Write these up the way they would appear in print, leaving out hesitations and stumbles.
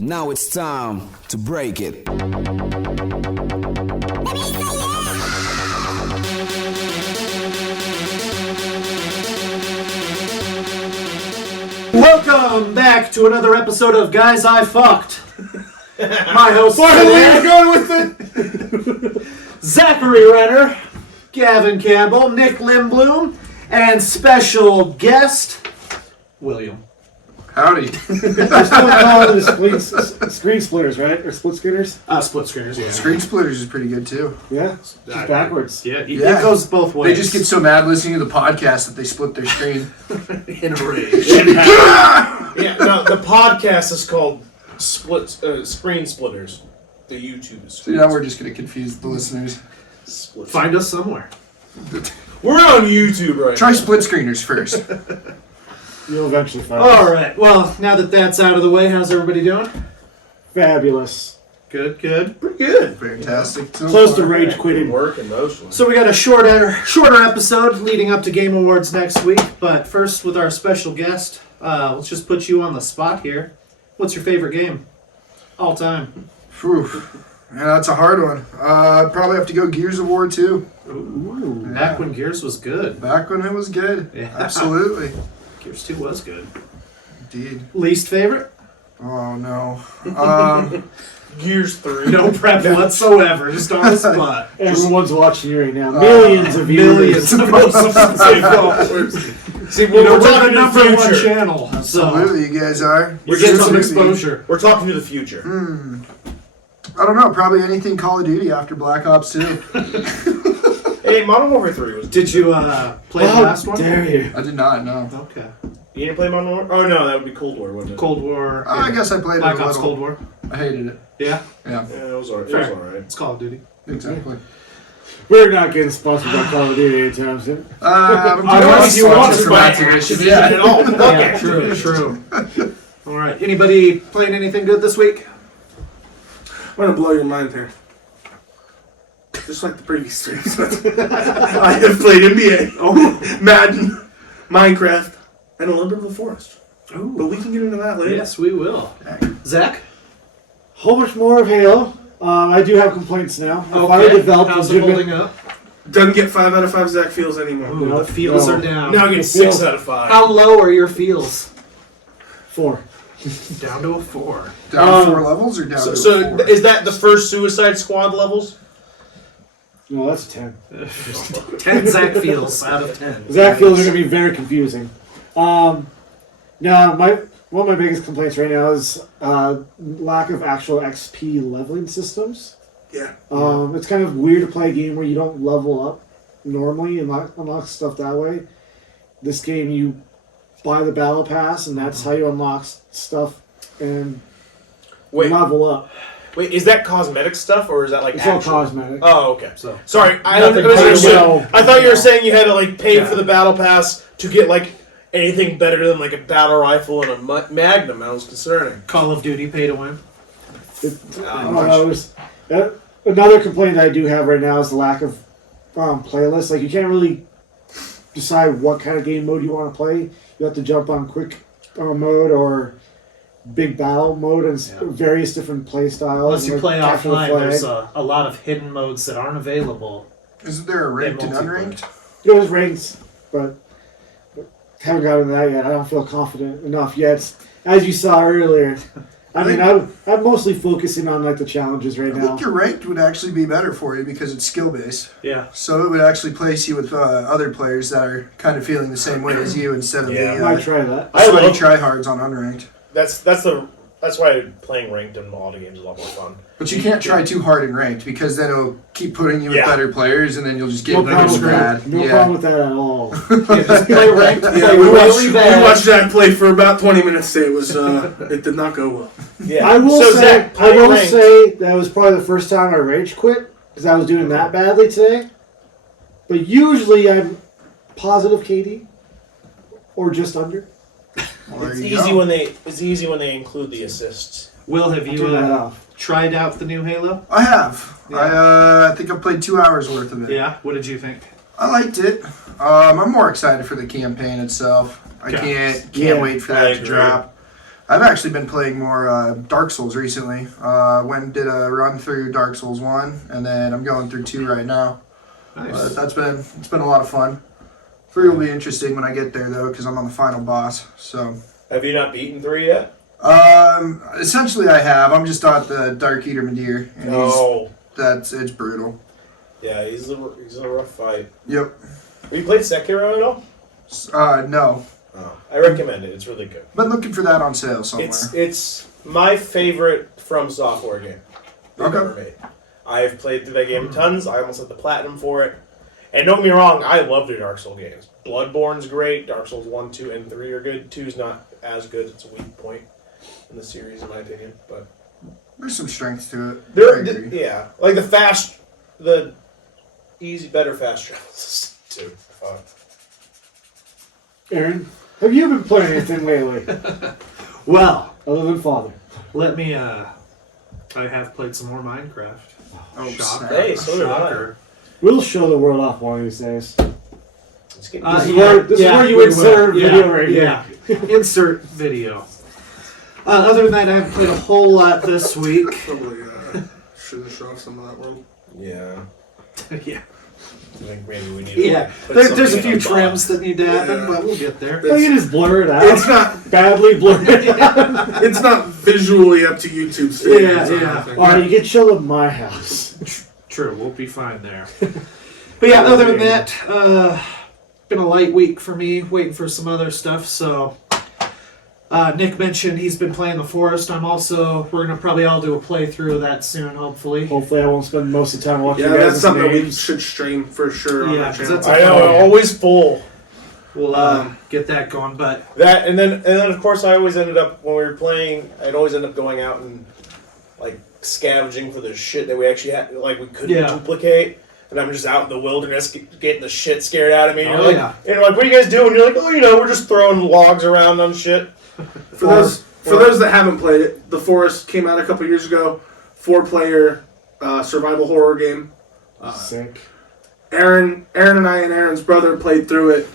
Now it's time to break it. Welcome back to another episode of Guys I Fucked. My host Where are you going with it? Zachary Renner, Gavin Campbell, Nick Lindblom, and special guest William. Howdy. We're still calling the screen splitters, right? Or SplitScreeners? SplitScreeners, yeah. Screen Splitters is pretty good too. Yeah, just backwards. Yeah, it goes both ways. They just get so mad listening to the podcast that they split their screen. in a rage. Yeah, no, the podcast is called Screen Splitters. The YouTube is. So now we're just going to confuse the listeners. Find us somewhere. We're on YouTube right Try now. SplitScreeners first. You'll eventually find All us. right, well, now that that's out of the way, how's everybody doing? Fabulous. Good. Pretty good. Fantastic. So Close to far. rage quitting. Work emotionally. So we got a shorter episode leading up to Game Awards next week. But first, with our special guest, let's just put you on the spot here. What's your favorite game all time? Whew. Yeah, that's a hard one. Probably have to go Gears of War 2. Ooh, back when Gears was good. Back when it was good. Yeah. Absolutely. Gears 2 was good. Indeed. Least favorite? Oh, no. Gears 3. No prep whatsoever, just on the spot. Everyone's watching you right now. Millions of viewers. Millions of See, You know, we're we're talking the to number the one future. channel, so Absolutely, you guys are. we're getting some Absolutely. exposure. We're talking to the future. I don't know. Probably anything Call of Duty after Black Ops 2. Hey, Modern Warfare 3 was. Did you play the How last one? dare you? I did not, no. Okay. You didn't play Modern Warfare? Oh no, that would be Cold War, wouldn't it? Cold War. I guess I played Black it a Ops little. Cold War. I hated it. Yeah, Yeah, Yeah, it was alright. Fair. It's it's Call of Duty. exactly. We're not getting sponsored by Call of Duty anytime soon. I'm I doing want you sponsor for by Activision. Yeah, at all. Yeah, true. All right. Anybody playing anything good this week? I'm gonna blow your mind here. Just like the previous streams. I have played NBA, Madden, Minecraft, and a little bit of the Forest. But we can get into that later. Yes, we will. Zach? Whole much more of Halo. I do have complaints now. If I Okay. would develop How's it holding legitimate... up? Doesn't get 5 out of 5 Zach feels anymore. Ooh, No, the feels no. are down. Now I get 6 out of 5. How low are your feels? 4. Down to a 4. Down 4 levels or down to So 4? is that the first Suicide Squad levels? No, that's 10. 10 Zach feels out of 10. Zach feels are going to be very confusing. Now, one of my biggest complaints right now is lack of actual XP leveling systems. Yeah. It's kind of weird to play a game where you don't level up normally and unlock stuff that way. This game, you buy the battle pass, and that's how you unlock stuff and level up. Wait, is that cosmetic stuff or is that like It's all actual? cosmetic. Oh, okay. So, Sorry, I Nothing misunderstood. personal. I thought you were saying you had to like pay Yeah. for the battle pass to get like anything better than like a battle rifle and a Magnum. That was concerning. Call of Duty pay to win. Another complaint that I do have right now is the lack of playlists. Like, you can't really decide what kind of game mode you want to play. You have to jump on quick mode or big battle mode and various different play styles. Unless you like play capture the offline, flag. there's a lot of hidden modes that aren't available. Isn't there a ranked and multiplayer. unranked? There's ranks, but haven't got into that yet. I don't feel confident enough yet. As you saw earlier, I'm mostly focusing on like the challenges right I now. think your ranked would actually be better for you because it's skill based. Yeah. So it would actually place you with other players that are kind of feeling the same way as you instead of Yeah. I the might try that. I sweaty love- tryhards on unranked. That's why playing ranked in multi games is a lot more fun. But you can't try too hard in ranked because then it'll keep putting you with Yeah. better players and then you'll just get No better problem with that. scrad. No problem with that at all. Yeah, just play ranked, play Yeah, we really watched bad. Zach play for about 20 minutes today. It was it did not go well. Yeah. I will so say, Zach, I will ranked. say that was probably the first time I rage quit because I was doing that badly today. But usually I'm positive KD or just under. Well, there It's you easy go. when they include the assists. Will, have Turn you that off. tried out the new Halo? I have. Yeah. I think I played 2 hours worth of it. Yeah. What did you think? I liked it. I'm more excited for the campaign itself. I Okay. can't Yeah, wait for I that to agree. drop. I've actually been playing more Dark Souls recently. Did a run through Dark Souls 1, and then I'm going through 2 right now. Nice. It's been a lot of fun. 3 will be interesting when I get there though, because I'm on the final boss. So. Have you not beaten 3 yet? Essentially I have. I'm just on the Dark Eater Midir, and it's brutal. Yeah, he's a rough fight. Yep. Have you played Sekiro at all? No. Oh, I recommend it. It's really good. Been looking for that on sale somewhere. It's my favorite From Software game they've Okay. ever made. I've played through that game tons. I almost had the platinum for it. And don't get me wrong, I love the Dark Souls games. Bloodborne's great. Dark Souls 1, 2, and 3 are good. 2's not as good. It's a weak point in the series, in my opinion. But There's some strength to it. I agree. yeah, like the easy, better fast travel system too. I thought. Aaron, have you been playing anything lately Well, other than Father? let me. I have played some more Minecraft. Oh, Shocker. snap. Hey, so did I. Shocker. We'll show the world off one of these days. It's getting This is Yeah, where you we insert will. video right here. Yeah. Insert video. Other than that, I haven't played a whole lot this week. Probably shouldn't show off some of that world. Yeah. Yeah. I think maybe we need to Yeah. put There's something a few in our trims box. that need to happen, Yeah. but we'll get there. Look at his blurred out. It's not. Badly blurred out. It's not visually up to YouTube standards. Yeah. Alright, you get chill at my house. True, we'll be fine there. But yeah, other than that, been a light week for me, waiting for some other stuff. So Nick mentioned he's been playing The Forest. We're gonna probably all do a playthrough of that soon, hopefully. Hopefully I won't spend most of the time watching Yeah, you guys' that's something that we names. should stream for sure on Yeah, our 'cause channel. that's I know, always full. We'll get that going, but That and then of course I always ended up when we were playing. I'd always end up going out and like scavenging for the shit that we actually had, like we couldn't duplicate. And I'm just out in the wilderness getting the shit scared out of me. And you're like, what are you guys doing? And you're like, we're just throwing logs around on shit. For those that haven't played it, The Forest came out a couple years ago. 4-player survival horror game. Sick. Aaron and I and Aaron's brother played through it.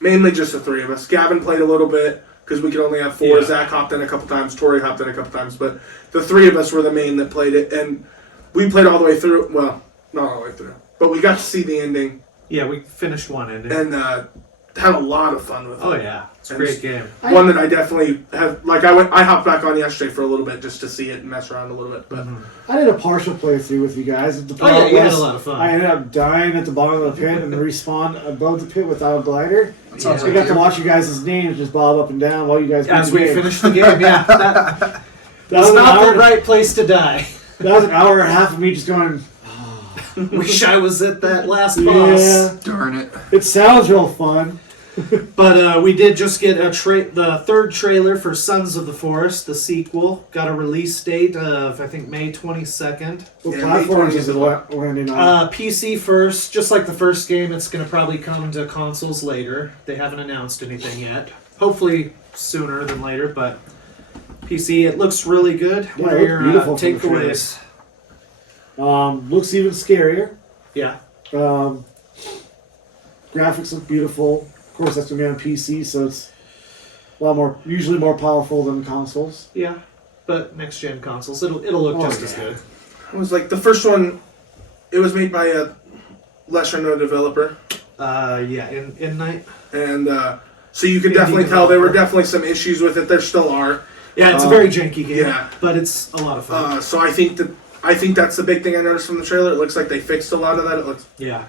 Mainly just the 3 of us. Gavin played a little bit because we could only have 4. Yeah. Zach hopped in a couple times. Tori hopped in a couple times. But the 3 of us were the main that played it. And we played all the way through. Well, not all the way through. But we got to see the ending. yeah, we finished one ending. And had a lot of fun with it. Oh yeah, it's a And great game. One that I definitely have, like I hopped back on yesterday for a little bit just to see it and mess around a little bit. But I did a partial playthrough with you guys. The Oh yeah, you had was a lot of fun. I ended up dying at the bottom of the pit and respawned above the pit without a glider. Sounds So I like got to you. watch you guys' names just bob up and down while you guys As beat the we game. finished the game, yeah, That that's was not an hour, the right place to die. That was an hour and a half of me just going, Wish I was at that last yeah, boss. Darn it. it sounds real fun. But we did just get the 3rd trailer for Sons of the Forest, the sequel. Got a release date of, I think, May 22nd. What Yeah, platforms May is it landing on? PC first, just like the first game. It's going to probably come to consoles later. They haven't announced anything yet. Hopefully sooner than later, but PC, it looks really good. Yeah, What it are looked your beautiful from the takeaways? Looks even scarier. Yeah. Graphics look beautiful. Of course, that's going to be on PC, so it's a lot more, usually more powerful than consoles. Yeah. But next gen consoles, it'll look Oh, just as yeah. good. it was like the first one. It was made by a lesser known developer, Yeah, in Night. and so you could Indie definitely tell there were developer. definitely some issues with it. There still are. Yeah, it's a very janky game. yeah. But it's a lot of fun. So I think that's the big thing I noticed from the trailer. It looks like they fixed a lot of that. It looks Yeah.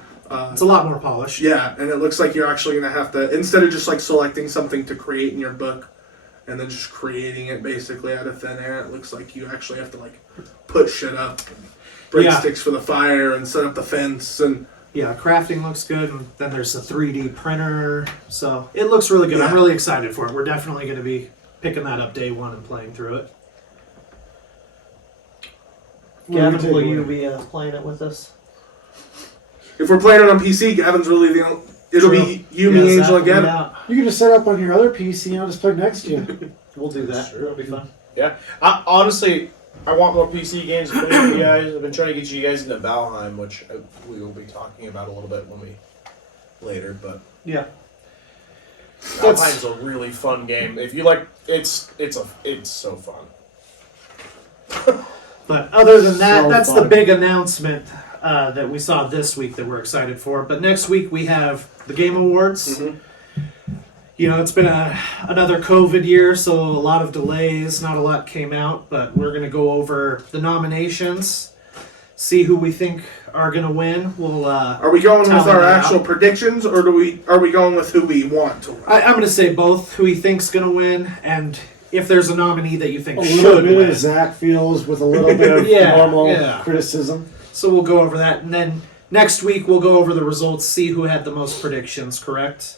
It's a lot more polished. yeah, and it looks like you're actually gonna have to, instead of just like selecting something to create in your book, and then just creating it basically out of thin air. It looks like you actually have to like put shit up, break Yeah. sticks for the fire, and set up the fence and. Yeah, crafting looks good, and then there's a 3D printer, so it looks really good. I'm Yeah. really excited for it. We're definitely going to be picking that up day one and playing through it. What are your Gavin, will takeaways? you be playing it with us? If we're playing it on PC, Gavin's really the only. It'll be you, me, Yeah, Angel, Zach and will be Gavin. out. You can just set up on your other PC and I'll just play next to you. We'll do that. Sure. It'll be fun. Yeah, honestly, I want more PC games to play with you guys. I've been trying to get you guys into Valheim, which we will be talking about a little bit when we later. But Yeah. Alpine's a really fun game. If you like, it's so fun. But other than that, So that's fun. the big announcement that we saw this week that we're excited for. But next week we have the Game Awards. Mhm. You know, it's been another COVID year, so a lot of delays. Not a lot came out, but we're going to go over the nominations, see who we think are going to win. We'll. Are we going with Tally our it out. actual predictions, or are we going with who we want to win? I'm going to say both. Who he think's going to win, and if there's a nominee that you think A little should bit win. of Zach feels with a little bit of Yeah, normal yeah. criticism. So we'll go over that, and then next week we'll go over the results, see who had the most predictions correct,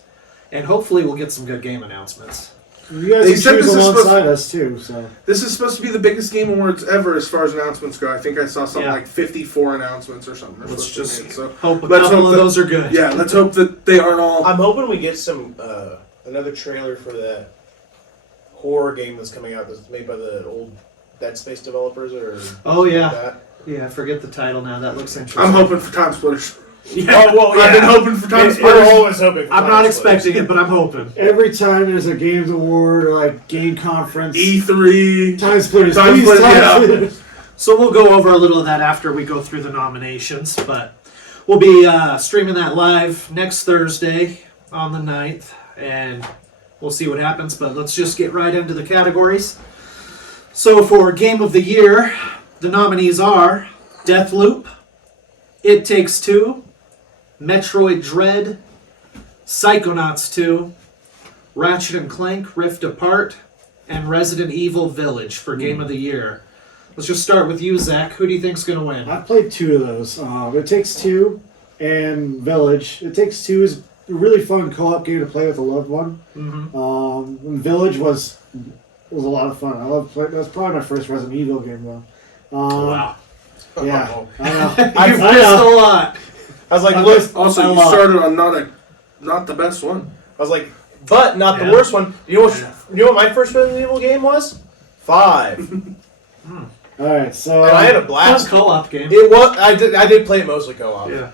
and hopefully we'll get some good game announcements. You guys They can said choose this is supposed- alongside us too, so This is supposed to be the biggest Game Awards ever as far as announcements go. I think I saw something Yeah. like 54 announcements or something. Let's supposed to be, just so hope a let's couple hope of that- those are good. yeah, let's hope that they aren't all. I'm hoping we get some another trailer for that horror game that's coming out that's made by the old Dead Space developers or Oh yeah, that. yeah. I forget the title now. That looks interesting. I'm hoping for Time Splitters. Yeah. Oh well, yeah. I've been hoping for Time It- Splitters. We're always hoping. For I'm Time not Splitters. expecting it, but I'm hoping. every time there's a games award or like game conference, E3. time splitters, Time please, Splitters, time yeah. splitters. So we'll go over a little of that after we go through the nominations, but we'll be streaming that live next Thursday on the 9th, and we'll see what happens, but let's just get right into the categories. So for Game of the Year, the nominees are Deathloop, It Takes Two, Metroid Dread, Psychonauts 2, Ratchet & Clank Rift Apart, and Resident Evil Village for Game of the Year. Let's just start with you, Zach. Who do you think's going to win? I've played two of those. It Takes Two and Village. It Takes Two is a really fun co-op game to play with a loved one. Mm-hmm. And Village was a lot of fun. I love playing. That was probably my first Resident Evil game though. Wow. Yeah, Oh. I know. You've I missed know. a lot. I was like, I look. missed Also, a you lot. started on not the best one. I was like, but not the Yeah. worst one. You know what? Yeah. You know what my first Resident Evil game was? 5. All right, so And I had a Fun blast. co-op game. It was. I did play it mostly co-op. Yeah.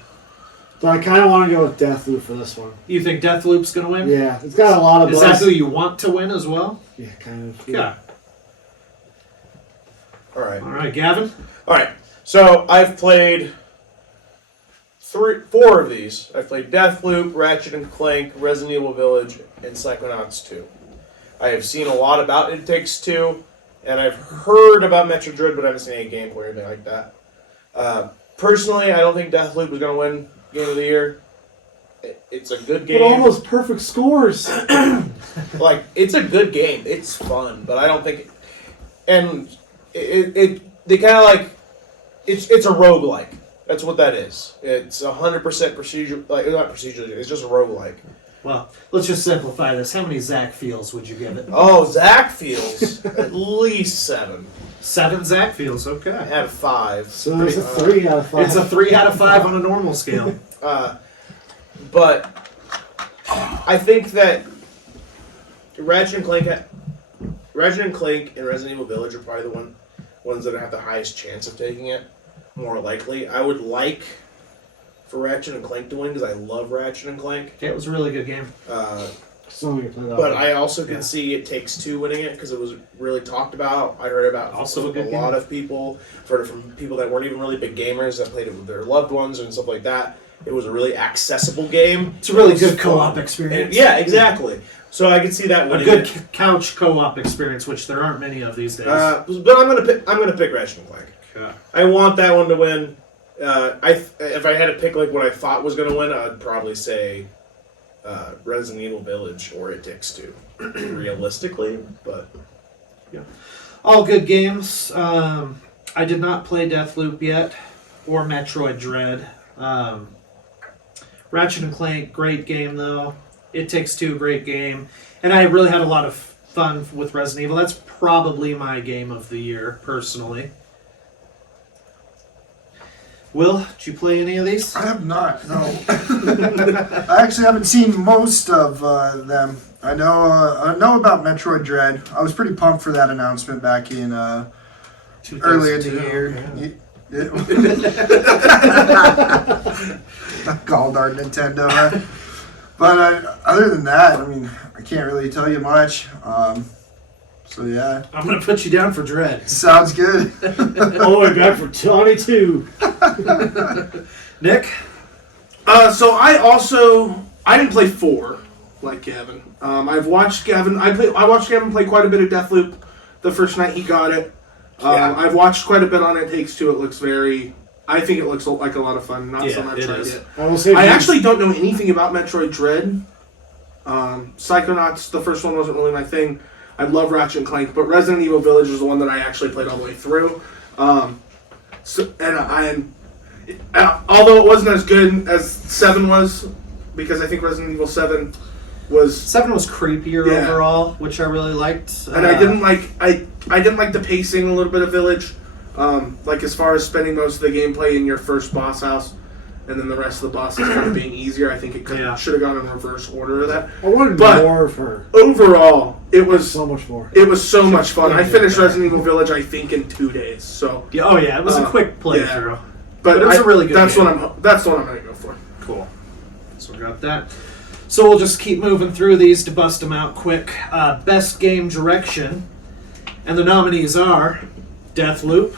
so I kind of want to go with Deathloop for this one. You think Deathloop's going to win? Yeah, it's got a lot of Is buzz. that who you want to win as well? Yeah, kind of. Yeah. All right. All right, Gavin. All right. So I've played 4 of these. I've played Deathloop, Ratchet and Clank, Resident Evil Village, and Psychonauts 2. I have seen a lot about It Takes Two, and I've heard about Metro Dread, but I haven't seen any gameplay or anything like that. Personally, I don't think Deathloop is going to win Game of the Year. It's a good But all game. those perfect scores. Like, it's a good game. It's fun, but I don't think. And they kind of like. It's a roguelike. That's what that is. It's 100% procedure. Like, not procedural, it's just a roguelike. Well, let's just simplify this. How many Zach feels would you give it? Oh, Zach feels at least 7 7 Zach feels. Okay. out of 5. So there's a 3 out of 5. It's a 3 out of 5 on a normal scale. But I think that Ratchet and Clank and Resident Evil Village are probably the ones that have the highest chance of taking it. More likely, I would like for Ratchet and Clank to win because I love Ratchet and Clank. Okay, it was a really good game. So many play that But one. I also can Yeah. see It Takes Two winning it because it was really talked about. I heard about Also a from good a game. lot of people. I've heard it from people that weren't even really big gamers that played it with their loved ones and stuff like that. It was a really accessible game. It's a really It was good fun. co-op experience. And- yeah, exactly. So I could see that A winning. good it. couch co-op experience, which there aren't many of these days. But I'm gonna pick Ratchet and Clank. Okay. I want that one to win. If I had to pick like what I thought was gonna win, I'd probably say Resident Evil Village or It Takes Two, realistically. But All good games. I did not play Deathloop yet, or Metroid Dread. Ratchet and Clank, great game though. It Takes Two, great game. And I really had a lot of fun with Resident Evil. That's probably my game of the year, personally. Will, did you play any of these? I have not. No. I actually haven't seen most of them. I know about Metroid Dread. I was pretty pumped for that announcement back in earlier in the 2002, year. yeah. Gall darn Nintendo. Huh? But other than that, I mean, I can't really tell you much. So yeah, I'm gonna put you down for Dread. sounds good. All the way back for 22. Nick? So I didn't play 4 like Gavin. I watched Gavin play quite a bit of Deathloop the first night he got it. I've watched quite a bit on It Takes Two. I think it looks like a lot of fun. Not so much it tried is. yet. I will say I actually don't know anything about Metroid Dread. Psychonauts, the first one, wasn't really my thing. I love Ratchet and Clank, but Resident Evil Village is the one that I actually played all the way through. Although it wasn't as good as 7 was, because I think Resident Evil 7 was... 7 was creepier overall, which I really liked. And I didn't like the pacing a little bit of Village. Like as far as spending most of the gameplay in your first boss house, and then the rest of the bosses kind of being easier. I think it should have gone in reverse order of that. I wanted But more of her. Overall, it was So much more. It was so much fun. I finished Resident Evil Village, I think, in 2 days. So, it was a quick playthrough. but it was a really good That's game. that's what I'm gonna go for. Cool. So we got that. So we'll just keep moving through these to bust them out quick. Best game direction, and the nominees are Deathloop,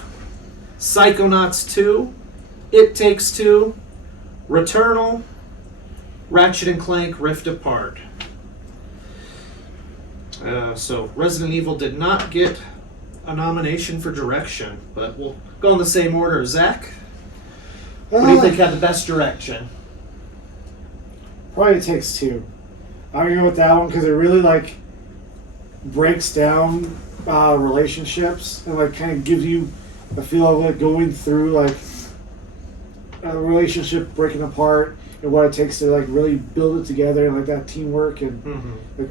Psychonauts 2, It Takes Two, Returnal, Ratchet and Clank Rift Apart. So Resident Evil did not get a nomination for direction, but we'll go in the same order. Zach, what do you think had the best direction? Probably It Takes Two. I'm gonna go with that one because it really breaks down relationships and kind of gives you a feel of going through a relationship breaking apart and what it takes to really build it together and that teamwork and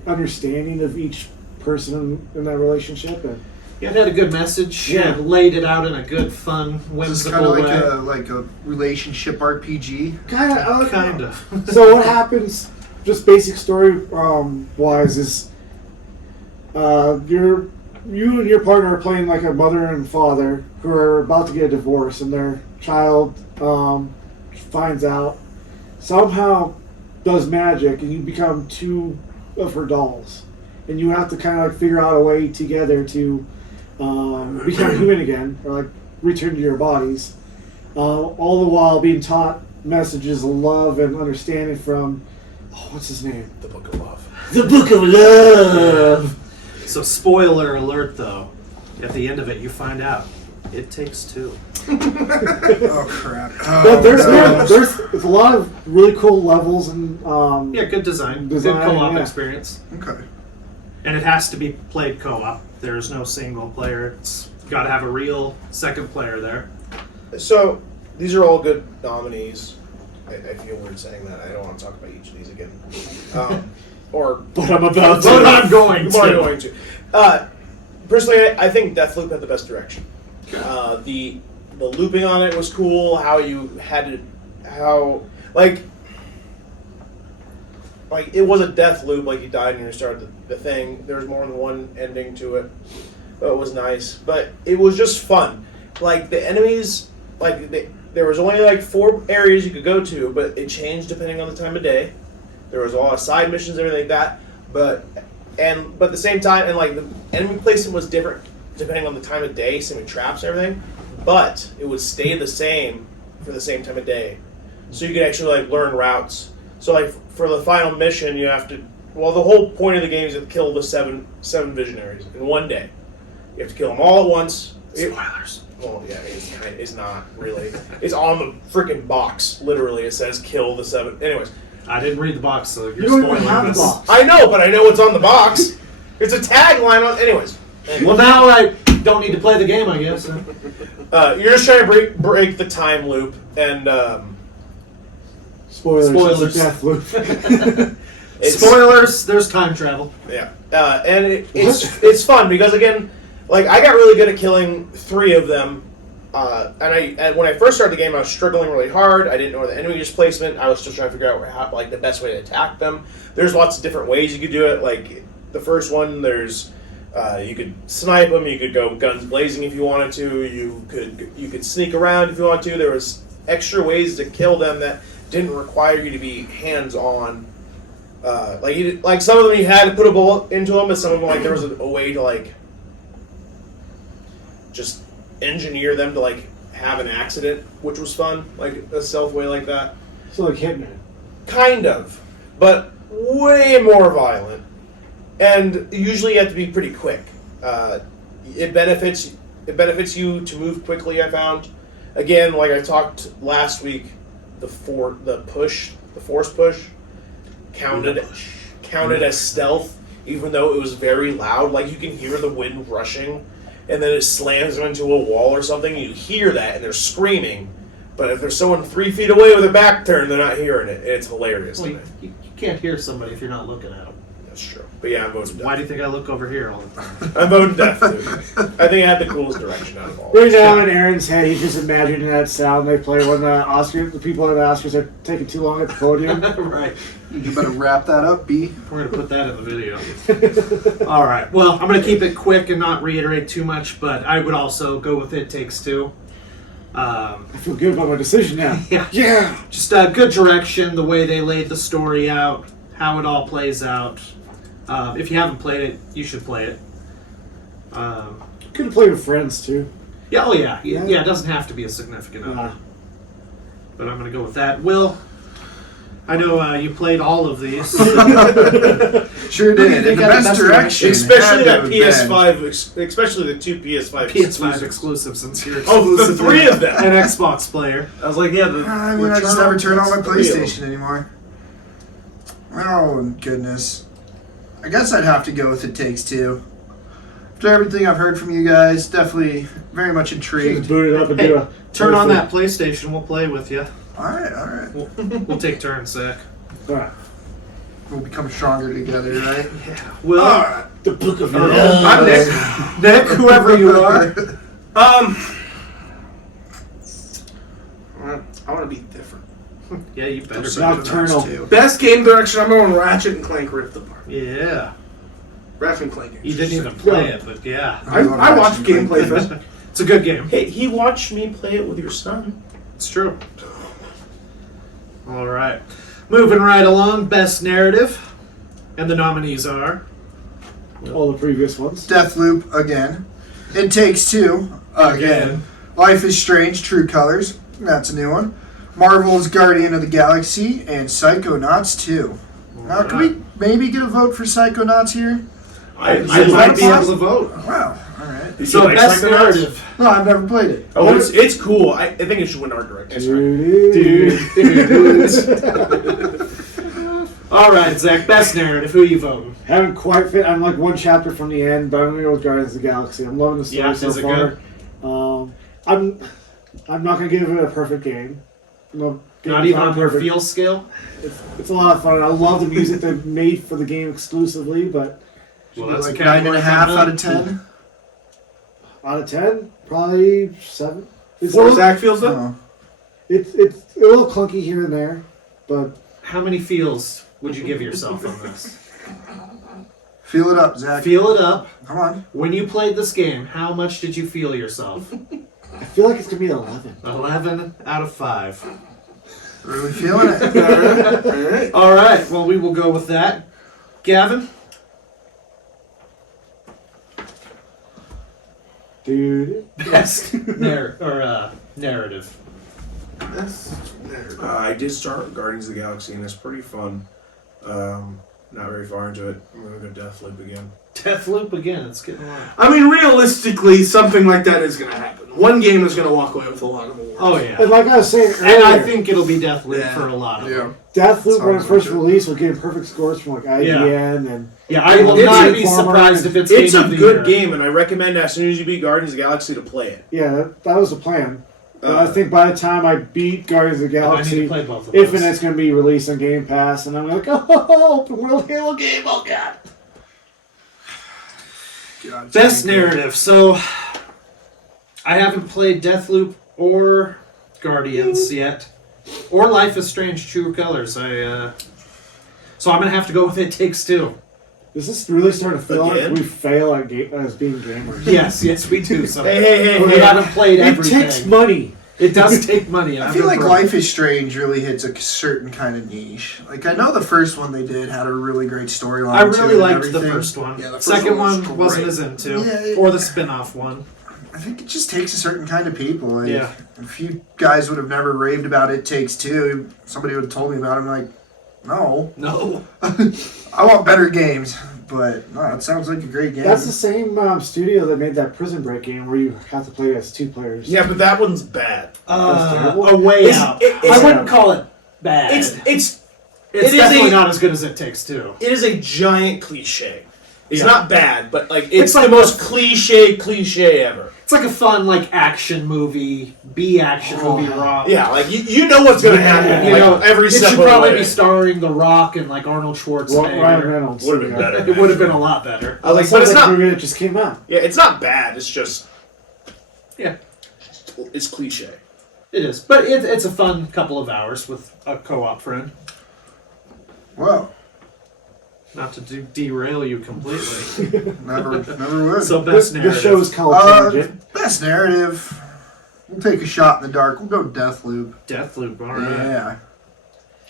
understanding of each person in that relationship. And It had a good message. Yeah. It laid it out in a good, fun, It's whimsical kind way. of like a relationship RPG. Kind of. So what happens, just basic story wise, is you and your partner are playing a mother and father who are about to get a divorce, and their child finds out, somehow does magic, and you become 2 of her dolls, and you have to kind of figure out a way together to become human again, or return to your bodies, all the while being taught messages of love and understanding from what's his name? The Book of Love. The Book of Love. So, spoiler alert, though. At the end of it, you find out it takes 2. Oh crap! But there's a lot of really cool levels and Good design. Good Design, co-op yeah. experience. Okay. And it has to be played co-op. There's no single player. It's got to have a real second player there. So these are all good nominees. I feel weird saying that. I don't want to talk about each of these again. but I'm about to. But I'm going But I'm to. going to. Personally, I think Deathloop had the best direction. The looping on it was cool. How you had to it was a death loop. You died and you started the thing. There was more than one ending to it. It was nice, but it was just fun. The enemies, there was only 4 areas you could go to, but it changed depending on the time of day. There was a lot of side missions, everything like that. But at the same time, and the enemy placement was different depending on the time of day, same with traps and everything. But it would stay the same for the same time of day, so you could actually learn routes. So for the final mission, you have to. Well, the whole point of the game is to kill the seven visionaries in one day. You have to kill them all at once. Spoilers. Well, yeah, it's not really. It's on the freaking box. Literally, it says kill the 7. Anyways, I didn't read the box, so you're You don't even spoiling have the this. box. I know, but I know what's on the box. It's a tagline on. Anyways. Well, now I don't need to play the game, I guess. You're just trying to break the time loop, and Spoilers. Spoilers. It's a death loop. it's, Spoilers, there's time travel. Yeah, and it's fun because again, I got really good at killing 3 of them, and when I first started the game, I was struggling really hard. I didn't know the enemy displacement. I was still trying to figure out how the best way to attack them. There's lots of different ways you could do it. The first one, there's you could snipe them. You could go guns blazing if you wanted to. You could sneak around if you wanted to. There was extra ways to kill them that didn't require you to be hands-on Like some of them you had to put a bullet into them, and some of them like there was a way to like just engineer them to like have an accident, which was fun, like a stealth way like that. So like Hitman. Kind of, but way more violent, and usually you have to be pretty quick. It benefits you to move quickly. I found, again, like I talked last week, the force push counted as stealth, even though it was very loud. Like you can hear the wind rushing, and then it slams them into a wall or something. You hear that, and they're screaming. But if there's someone 3 feet away with their back turned, they're not hearing it. It's hilarious. Well, to me. you can't hear somebody if you're not looking at them. That's true. But yeah, I'm voting Why death. do you think I look over here all the time? I'm voting death, dude. I think I had the coolest direction out of all. Right now in Aaron's head, he's just imagining that sound they play when the people at the Oscars are taking too long at the podium. Right. You better wrap that up, B. We're gonna put that in the video. All right. Well, I'm gonna keep it quick and not reiterate too much, but I would also go with It Takes Two. I feel good about my decision now. Yeah. Just a good direction, the way they laid the story out, how it all plays out. If you haven't played it, you should play it. Could have played with friends too. Yeah. Oh yeah. Yeah. It doesn't have to be a significant other. But I'm gonna go with that. Will, I know you played all of these. Sure did. In the best direction. Especially had that to have been. PS5, especially the two PS5 PS5 exclusive since you're Oh, the exclusive three of them. an Xbox player. I was like, yeah. I mean, I just never turn on my Three of them. PlayStation anymore. Oh, goodness. I guess I'd have to go with It Takes Two. After everything I've heard from you guys, definitely very much Just intrigued. boot it up and Hey, do a Turn on that PlayStation. We'll play with you. Alright. We'll take turns, Zach. Alright. We'll become stronger together, right? Will, The Book of I'm Nick. Nick, whoever you are. I want to be different. Yeah, you better. Nocturnal. Best game direction, I'm going Ratchet and Clank Rift Apart. Yeah. Ratchet and Clank. You didn't even play it, but yeah. I watched gameplay of it. It's a good game. Hey, he watched me play it with your son. It's true. All right. Moving right along, best narrative. And the nominees are... All the previous ones. Deathloop again. It Takes Two again. Life is Strange, True Colors. That's a new one. Marvel's Guardian of the Galaxy and Psychonauts 2. Now, can we maybe get a vote for Psychonauts here? I might be able to vote. Wow. All right. Did So you like best Psychonauts? narrative. No, I've never played it. Oh, it's cool. I think it should win art direction. All right, Zach, best narrative. Who are you voting? Haven't quite fit. I'm like one chapter from the end, but I'm gonna go with Guardians of the Galaxy. I'm loving the story Yeah, so is it far. I'm not gonna give it a perfect game. Not even on your feel scale? It's a lot of fun. I love the music they made for the game exclusively, but Well, that's Like a 9.5 out of 10. out of 10, probably 7. It's a Or little, Zach feels that? Oh. it's a little clunky here and there, but How many feels would you give yourself on this? Feel it up, Zach. Feel it up. Come on. When you played this game, how much did you feel yourself? I feel like it's gonna be 11. 11 out of 5. Really feeling it. All right. All right, well, we will go with that. Gavin? Dude, Best narrative. I did start Guardians of the Galaxy, and it's pretty fun. Not very far into it. I'm going to go Deathloop again. Deathloop again, it's getting long. I mean, realistically, something like that is going to happen. One game is going to walk away with a lot of awards. Oh, yeah. and like I was saying earlier, And I think it'll be Deathloop Yeah. for a lot of them. Deathloop when it Sounds first like it. released was getting perfect scores from like IGN and Yeah, I will It's not a be farmer surprised if it's It's Game a of the good Year. game, and I recommend as soon as you beat Guardians of the Galaxy to play it. yeah, that was the plan. But I think by the time I beat Guardians of the Oh, I need Galaxy, to play both of if those. and it's going to be released on Game Pass, and I'm like, oh, open world Halo game, oh god. God, Best narrative. So, I haven't played Deathloop or Guardians yet, or Life is Strange: True Colors. So I'm gonna have to go with It Takes Two. Does this really start to feel Again? like we fail at as being gamers? Yes, we do. So Hey, we haven't played It everything. takes money. It does take money. I feel like Life is Strange really hits a certain kind of niche. Like, I know the first one they did had a really great storyline. I really and liked the everything. first one. Yeah, the first Second one was one wasn't great. as into, Yeah, or the spin-off one. I think it just takes a certain kind of people. Like, Yeah. if you guys would have never raved about It Takes Two, somebody would have told me about it. I'm like, no. No. I want better games. But, no, it sounds like a great game. That's the same studio that made that Prison Break game where you have to play as 2 players. Yeah, but that one's bad. terrible. A Way It's- Out. it- I it's- wouldn't call it bad. It's It's it is definitely a- not as good as It Takes Two. it is a giant cliche. It's Yeah. not bad, but like It's it's like the most cliche ever. It's like a fun action movie, B-action movie rock. Yeah, like you know what's gonna happen. You like know, every it step should of the probably way. be starring The Rock and Arnold Ryan Schwarzenegger. Reynolds. Would've been better. It would have been a lot better. I was like, But but it's not. movie that just came out. Yeah, it's not bad. It's just Yeah, it's cliche. it is. But it's a fun couple of hours with a co-op friend. Well, Not to derail you completely. never would. So best The narrative. show is called Tangent. Best narrative. We'll take a shot in the dark. We'll go Deathloop. Deathloop. All right. Yeah.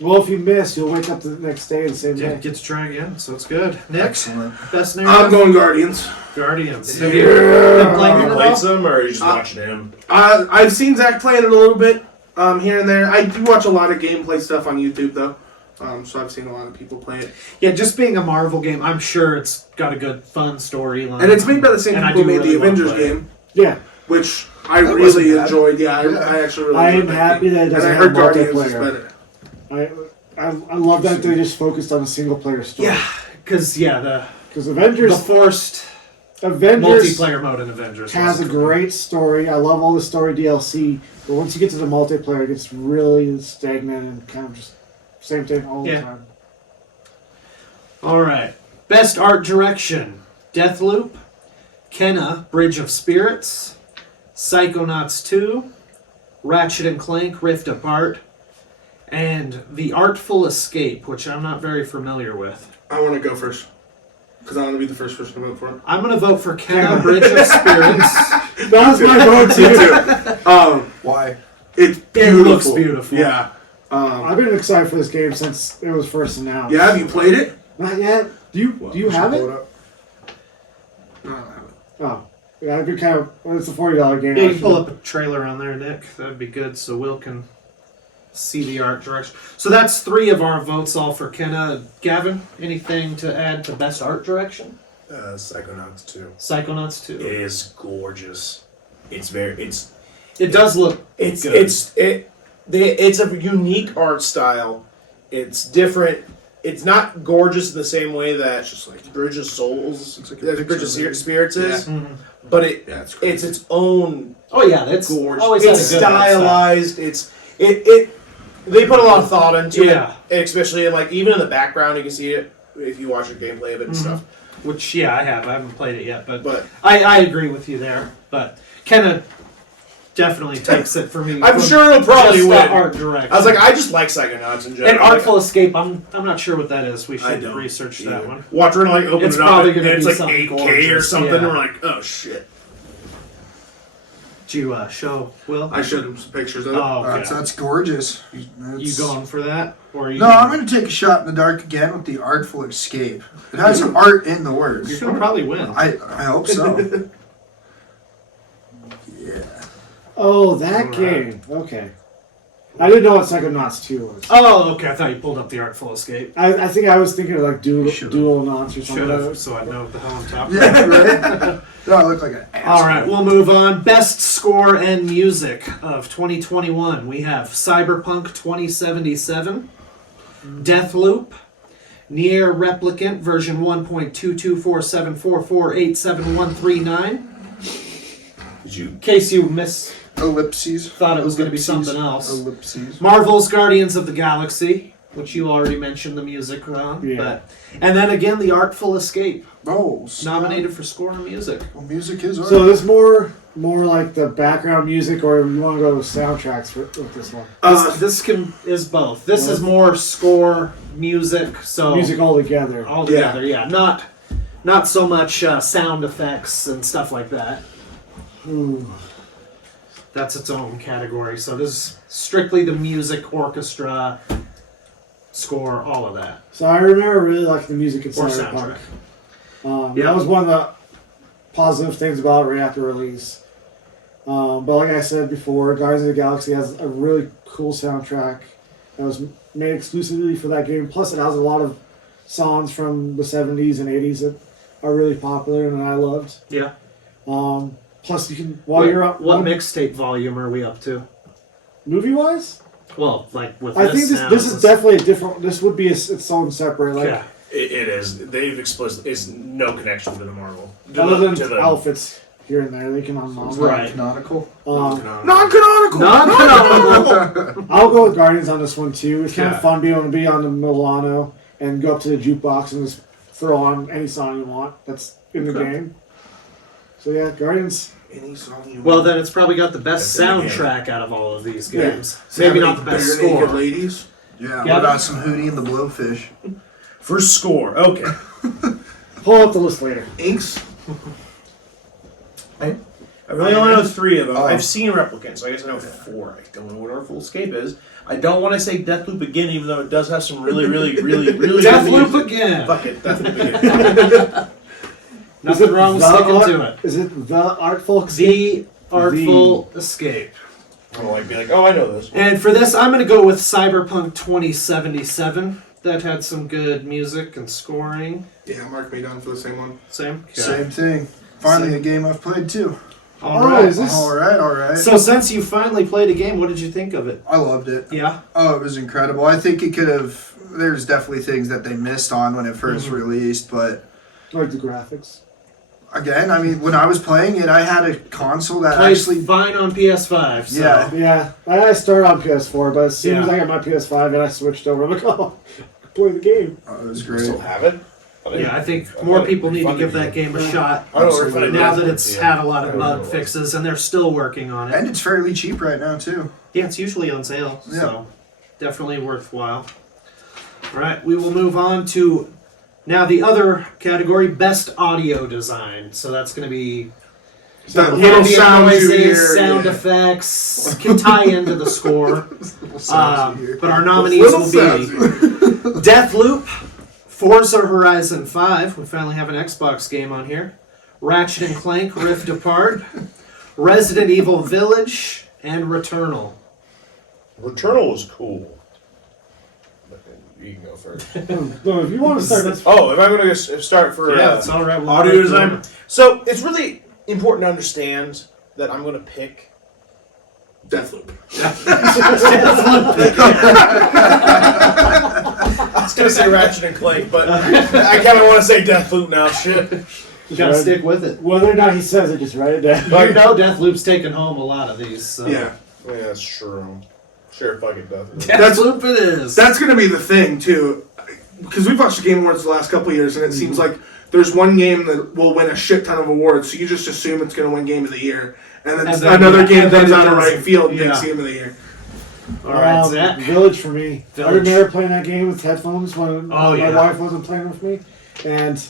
Well, if you miss, you'll wake up the next day the same Yeah, day. get to try again, so it's good. Nick, Excellent. best I'm narrative. going Guardians. Guardians. Have you been playing it You at played all? some, or are you just watching him? I've seen Zach playing it a little bit here and there. I do watch a lot of gameplay stuff on YouTube, though. So I've seen a lot of people play it. Yeah, just being a Marvel game, I'm sure it's got a good, fun storyline. And it's made by the same And I people who do made really the wanna Avengers play it. game, Yeah, which I That really wasn't bad. enjoyed. Yeah, I actually really I enjoyed am that happy game. that it And doesn't I have heard Guardians is multiplayer. better. I love that they just focused on a single player story. Yeah, because the Because Avengers forced multiplayer mode in Avengers has a wasn't great story. I love all the story DLC, but once you get to the multiplayer, it gets really stagnant and kind of just same thing all Yeah. the time. All right. Best art direction: Deathloop, Kenna, Bridge of Spirits, Psychonauts 2, Ratchet and Clank, Rift Apart, and The Artful Escape, which I'm not very familiar with. I want to go first because I want to be the first person to vote for it. I'm going to vote for Kenna, Bridge of Spirits. That was my vote too. Why? It's It beautiful. looks beautiful. Yeah. I've been excited for this game since it was first announced. Yeah. Have you played it? Not yet. Do you have it? No, I haven't. Oh, yeah. I've been kind of. Well, it's a $40 game. Yeah, you actually. pull up a trailer on there, Nick. That'd be good, so Will can see the art direction. So that's 3 of our votes, all for Kenna. Gavin, anything to add to best art direction? Psychonauts 2. Psychonauts 2. It is gorgeous. It's It does look It's good. it's a unique art style. It's different. It's not gorgeous in the same way that just like Bridge of Souls, Looks like a that Bridge of picture. Spirits is, Mhm. but it's crazy. its own Oh yeah, that's gorgeous. always It's had a good art style. stylized. It they put a lot of thought into Yeah. it, especially even in the background you can see it if you watch the gameplay of it and Mhm. stuff. Which I have. I haven't played it yet, but But I agree with you there. But Kenna definitely takes it for me. I'm from sure it'll probably just the win. art direction. I was like, I just like Psychonauts in general. And Artful Escape, I'm not sure what that is. We I should don't research that either. one. Watch her like open It's it up probably and gonna it's be like something 8K or gorgeous, something. yeah. And we're like, oh shit. Did you show Will? I showed him some pictures of it. Oh, okay. That's gorgeous. You That's- going for that? Or are you No, I'm going to take a shot in the dark again with The Artful Escape. It has some art in the You're words. going to probably win. I hope so. Yeah. Oh, that Alright. game. Okay. I didn't know what Psychonauts 2 was. Oh, okay. I thought you pulled up the Artful Escape. I think I was thinking of like Should've. Dual Knots or Should something. have, so I know what the hell I'm talking Yeah, about. right? No, I look like an asshole. All right, we'll move on. Best score and music of 2021. We have Cyberpunk 2077, Deathloop, Nier Replicant version 1.22474487139. Did you? In case you Ellipses. thought it was going to be something else. Ellipses. Marvel's Guardians of the Galaxy, which you already mentioned the music on. Yeah. And then again, The Artful Escape, Oh, snap. nominated for score and music. Well, music is art. So this more like the background music, or you want to go with soundtracks with this one? This is both. This is more score, music, so Music all together. all together. Yeah, not so much sound effects and stuff like that. Ooh. That's its own category. So this is strictly the music, orchestra, score, all of that. So I remember really liking the music in Or Cyberpunk. soundtrack. That was one of the positive things about it right after release. But like I said before, Guardians of the Galaxy has a really cool soundtrack that was made exclusively for that game. Plus, it has a lot of songs from the 70s and 80s that are really popular and I loved. Yeah. Plus, you can while you're up. What mixtape volume are we up to? Movie-wise, Well, like with I think now, this is definitely a different. This would be its own separate. Like yeah. It is. They've explicit. It's no connection to the Marvel. other than to the outfits here and there, they can unlock. Right. Canonical. Non-canonical. Non-canonical. I'll go with Guardians on this one too. It's kind Yeah. of fun being able to be on the Milano and go up to the jukebox and just throw on any song you want that's in the game. So yeah, Guardians. Any song you Well, want. then it's probably got the best That's in the soundtrack out of all of these Yeah. games. Maybe not the best Bare Naked score. Ladies. Yeah, Yeah. what about some Hootie and the Blowfish? For score, okay. Pull up the list later. Inks. I really only know 3 of them. Oh. I've seen Replicants, so I guess I know 4. I don't know what our full escape is. I don't want to say Deathloop again, even though it does have some really good Deathloop music. again. Fuck it, Deathloop again. Nothing wrong with sticking to it. Is it the Artful Escape? The Artful Escape. I don't like be like, oh, I know this. And for this, I'm going to go with Cyberpunk 2077. That had some good music and scoring. Yeah, mark me down for the same one. Same? Same thing. Finally, a game I've played too. All Oh, right. is this? All right. So since you finally played a game, what did you think of it? I loved it. Yeah? Oh, it was incredible. I think it could have. There's definitely things that they missed on when it 1st released, but Like the graphics. again, I mean, when I was playing it, I had a console that Played actually. fine on PS5. So. Yeah. Yeah, I started on PS4, but as soon as Yeah. I got my PS5 and I switched over, I'm like, oh, I can play the game. Oh, it was You great. still have it? Yeah, I think more people need to give that game a shot. I don't know if I Now that it's had a lot of bug fixes, and they're still working on And it. it's fairly cheap right now too. Yeah, it's usually on sale, Yeah. so definitely worthwhile. All right, we will move on to now the other category, best audio design. So that's going to be That little ambient sound you hear. noises, sound yeah. effects, can tie into the score. Sounds you hear. But our nominees Little will sounds be you hear. Deathloop, Forza Horizon 5. We finally have an Xbox game on here. Ratchet and Clank Rift Apart, Resident Evil Village, and Returnal. Returnal was cool. You can go first. No, if you want to start, that's Oh, am I going to start for Yeah, it's all right. We'll audio work design? through it. So it's really important to understand that I'm going to pick. Deathloop. I was going to say Ratchet and Clank, but I kind of want to say Deathloop now. Shit. You gotta stick with it. whether or not he says it, just write it down. But you know Deathloop's taken home a lot of these. So. Yeah. Yeah, that's true. Sure, fucking Deathloop. Deathloop it is. That's going to be the thing, too. Because we've watched the Game Awards the last couple of years, and it seems like there's one game that will win a shit ton of awards, so you just assume it's going to win Game of the Year. And then, And then- another game and then comes it out of doesn't. right field and Yeah. takes Game of the Year. All right, Um, Zach. Village for me. I Village. remember playing that game with headphones when Oh, my yeah. wife wasn't playing with me, and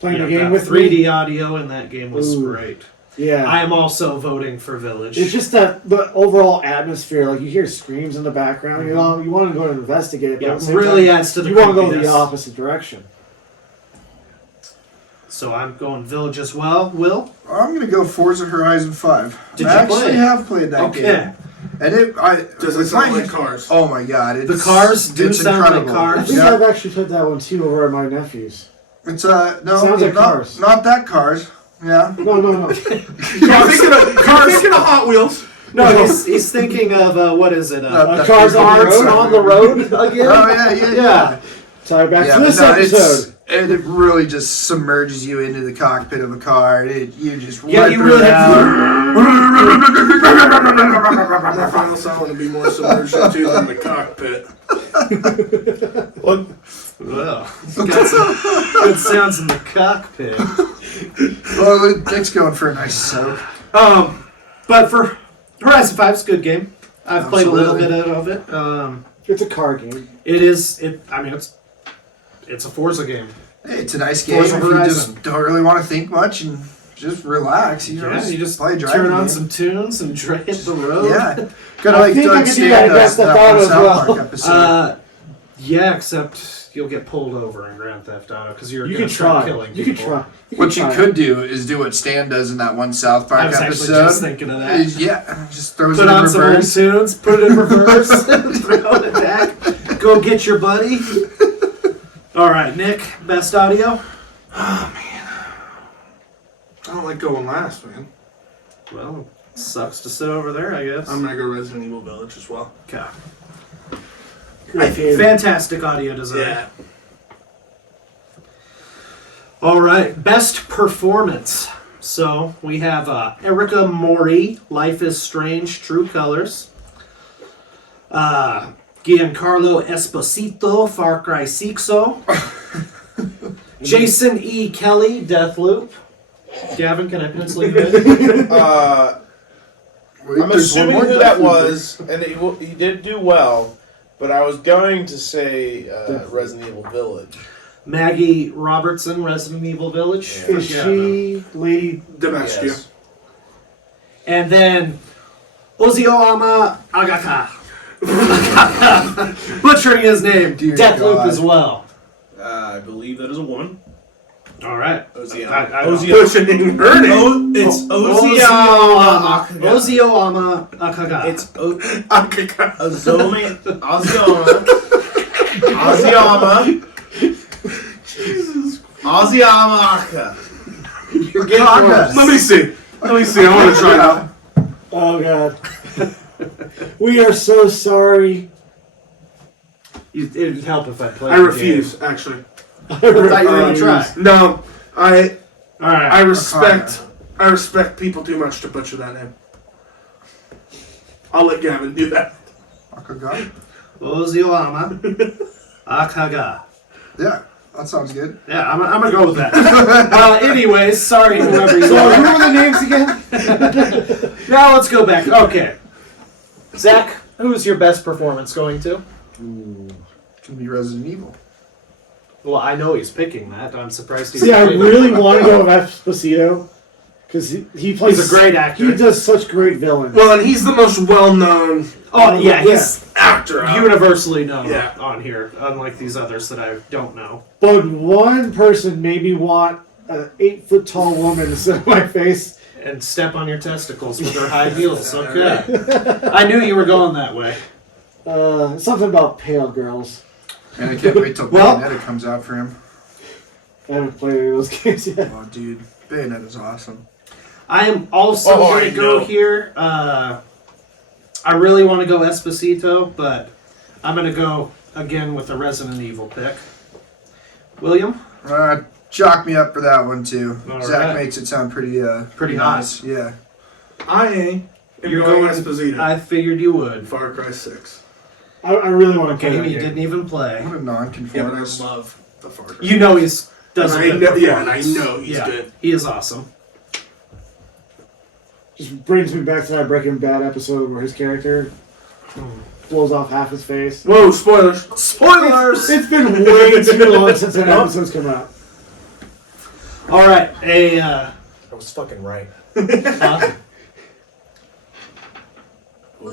playing Yeah, the game that with 3D me. audio in that game was Ooh. great. Yeah, I am also voting for Village. it's just that the overall atmosphere. Like you hear screams in the background. You know, you want to go and investigate it. But yeah, at the same really time, adds to the you want to go creepiness. the opposite direction. So I'm going Village as well. Will? I'm gonna go Forza Horizon 5. Did I you actually play it? have played that Okay. game. And Does it with sound my- like cars? Oh my god, it's, The cars do it's sound like incredible. cars. I think Yeah. I've actually played that one too over at my nephew's. It's no, Sounds like not, Cars. not that Cars. Yeah. No. You're thinking of Hot Wheels. No, he's thinking of what is it? Cars on the road again. Oh yeah. Sorry, back Yeah, to this but no, episode. and it really just submerges you into the cockpit of a car. You just Yeah, rip you it really out. My final sound would be more submersion too than the cockpit. Look, Well, got some good sounds in the cockpit. Well, Nick's going for a nice soak. But for Horizon 5, it's a good game. I've played a little bit Absolutely. of it. It's a car game. It is. I mean, it's a Forza game. Hey, it's a nice game Forza if you Horizon. just don't really want to think much and just relax. You know, Yeah, you just play a driving turn on game. some tunes and hit the road. Yeah, kind of I like think I Doug can do that in Grand Stan's Theft that Auto one as South well. Park episode. Yeah, except you'll get pulled over in Grand Theft Auto because you're You going can to start try. killing You people. can try. What you try. could do is do what Stan does in that one South Park I was episode. actually just thinking of that. Yeah, just throws Put it in on some old reverse. tunes, put it in reverse, throw it back, go get your buddy. All right, Nick, best audio? I don't like going last, man. Well, sucks to sit over there, I guess. I'm gonna go Resident Evil Village as well. Okay. My favorite. Fantastic audio design. All right, best performance. So we have Erica Mori, Life is Strange, True Colors. Giancarlo Esposito, Far Cry 6. Jason E. Kelly, Deathloop. Gavin, can I pencil you in? Wait, I'm there's one assuming more who that Deathloop was, and he did do well, but I was going to say Resident Evil Village. Maggie Robertson, Resident Evil Village. Yeah. Is she Lady? Damascus. Yes. And then Ozioama Agaka. Butchering his name. Dear Deathloop God. as well. I believe that is a woman. All right. Pushing her name. It's Ozioama Ozioama. Akaga. It's Ozoma. Ozioama. Ozioama Aka. You're getting worse. Let me see. I want to try it out. Oh God. We are so sorry. It'd help if I played. I the refuse, actually. game. I thought you were gonna try. No, I All right. I respect people too much to butcher that name. I'll let Gavin do that. Akaga? Ozioama Akaga. Yeah, that sounds good. Yeah, I'm gonna go with that. Anyways, sorry whoever you So are. who are the names again? Now let's go back. Okay. Zach, who's your best performance going to? Can be Resident Evil. Well, I know he's picking that. I'm surprised he's See, I picking really want to go with Esposito because he plays. He's a great actor. He does such great villains. Well, and he's the most well-known Oh, yeah, he's actor. universally known Yeah. on here, unlike these others that I don't know. But one person made me want an 8-foot tall woman to sit on my face. And step on your testicles with her high heels. Okay. I knew you were going that way. Something about pale girls. And I can't wait till Well- Bayonetta comes out for him. I haven't played any of those games yet. Oh, dude. Bayonetta's awesome. I am also Oh, going I to go know. here. I really want to go Esposito, but I'm going to go again with the Resident Evil pick. William? Jock me up for that one, too. All Zach right. makes it sound pretty Pretty nice. Yeah. I am You're going going- Esposito. I figured you would. Far Cry 6. I really want to Okay, play you that game. didn't even play. What a Yeah, but I non-conformist. love the Far Cry. You know he's does a And I good know- yeah, and I performance. know he's Yeah, good. He is awesome. Just brings me back to that Breaking Bad episode where his character blows off half his face. Whoa, spoilers. Spoilers! It's been way too long since that episode's come out. All right, I was fucking right. well,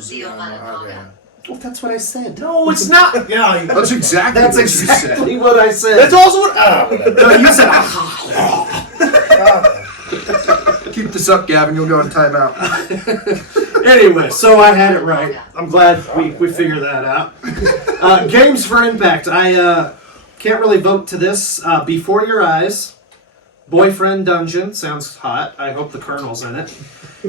that's what I said. No, it's not. Yeah, That's exactly That's what you said. exactly what I said. that's also what. Whatever. No, you said. Keep this up, Gavin. You'll go in timeout. Anyway, so I had it right. I'm glad we figured that out. Games for Impact. I can't really vote to this. Before Your Eyes. Boyfriend Dungeon. Sounds hot. I hope the Colonel's in it.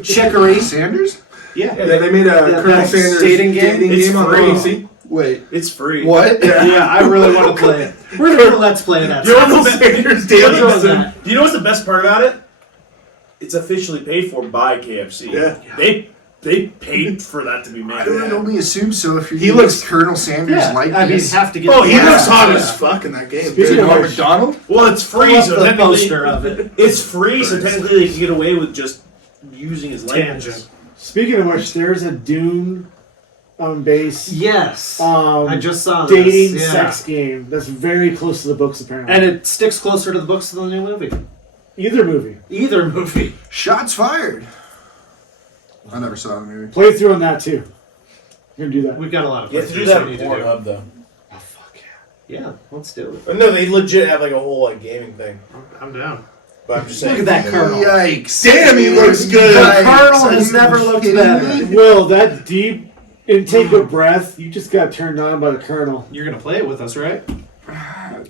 Chicory. Sanders? Yeah. Yeah, they made a Yeah, Colonel that Sanders dating game? It's game on free. PC. Wait. It's free. What? Yeah, I really want to play it. We're going to let's play that. You know Colonel what's the Sanders We're dating doing sim. that. Do you know what's the best part about it? It's officially paid for by KFC. Yeah. They paid for that to be made. I would only assume so if He he looks- looks Colonel Sanders Yeah, like I mean, this. have to get. Oh, he the- looks hot as fuck in that game. Speaking of Norm which, McDonald? Well, it's free, love so the technically poster of it. it's free, so technically they can get away with just using his likeness. Tangent. speaking of which, there's a Dune base Yes. I just saw this. dating Yeah. sex game that's very close to the books apparently. And it sticks closer to the books than the new movie. Either movie. Either movie. Shots fired. I never saw the movie. Play through on that too. You're gonna do that. We've got a lot of You have to do playthroughs that we on need to do. Pornhub, though. Oh, fuck yeah. Yeah, let's do it. But no, they legit have like a whole like gaming thing. I'm down. But I'm just Look saying. at that Colonel. Yikes. Damn, he looks good. The Colonel Are has you never looked kidding better. me? Will, that deep intake of breath, you just got turned on by the Colonel. You're gonna play it with us, right?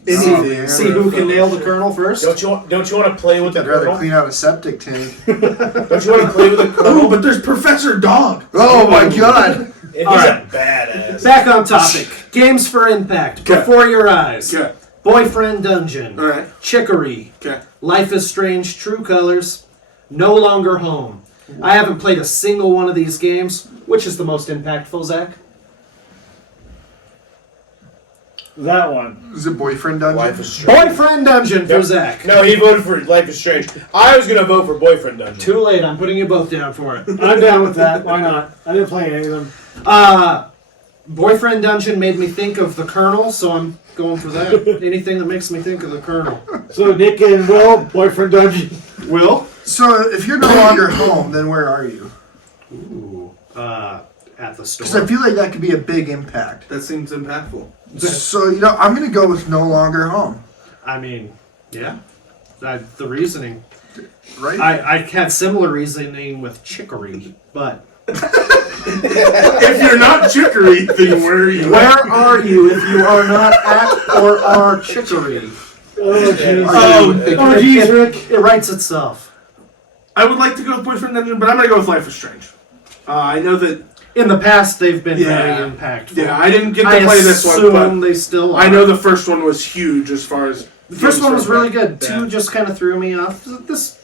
Anything. See who can nail the Colonel first. Don't you want to play with the I'd rather Colonel? clean out a septic tank. Don't you want to play with the Oh, Colonel? but there's Professor Dog. Oh my god. And he's Alright. a badass. Back on topic. Games for impact. Okay. Before your eyes. Okay. Boyfriend Dungeon. Alright. Chicory. Okay. Life is Strange. True Colors. No Longer Home. I haven't played a single one of these games. Which is the most impactful, Zach? That one. Is it Boyfriend Dungeon? Life is Strange. Boyfriend Dungeon for Yep. Zach. No, he voted for Life is Strange. I was gonna vote for Boyfriend Dungeon. Too late. I'm putting you both down for it. I'm down with that. Why not? I didn't play any of them. Boyfriend Dungeon made me think of the Colonel, so I'm going for that. Anything that makes me think of the Colonel. So Nick and Will, Boyfriend Dungeon. Will? So if you're no longer home, then where are you? Ooh. At the store. Because I feel like that could be a big impact. That seems impactful. So, I'm going to go with no longer home. I mean, yeah. The reasoning. Right? I had similar reasoning with Chicory, but If you're not Chicory, then where are you? where are you if you are not at or are Chicory? Oh, jeez. Oh, geez, Rick. It writes itself. I would like to go with Boyfriend Dungeon, but I'm going to go with Life is Strange. I know that. In the past, they've been Yeah. very impactful. Yeah, I didn't get to I play this one, assume but they still are. I know the first one was huge as far as. The first games one was go really back. good. Two just kind of threw me off. This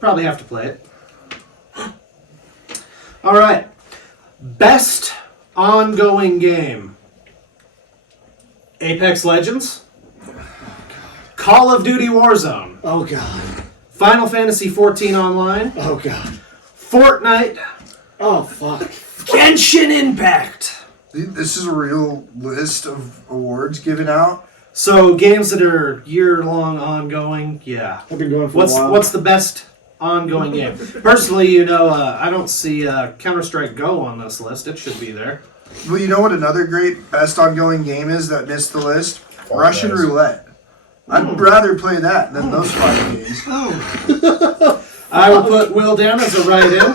probably have to play it. All right. Best ongoing game. Apex Legends. Call of Duty Warzone. Oh, God. Final Fantasy XIV Online. Oh, God. Fortnite. Oh, fuck. Genshin Impact. This is a real list of awards given out. So games that are year-long ongoing, yeah. I've been going for a while. What's the best ongoing game? Personally, I don't see Counter-Strike Go on this list. It should be there. Well, you know what another great best ongoing game is that missed the list? Russian Guys. Roulette. I'd rather play that than those 5 games. I will put Will down as a write-in.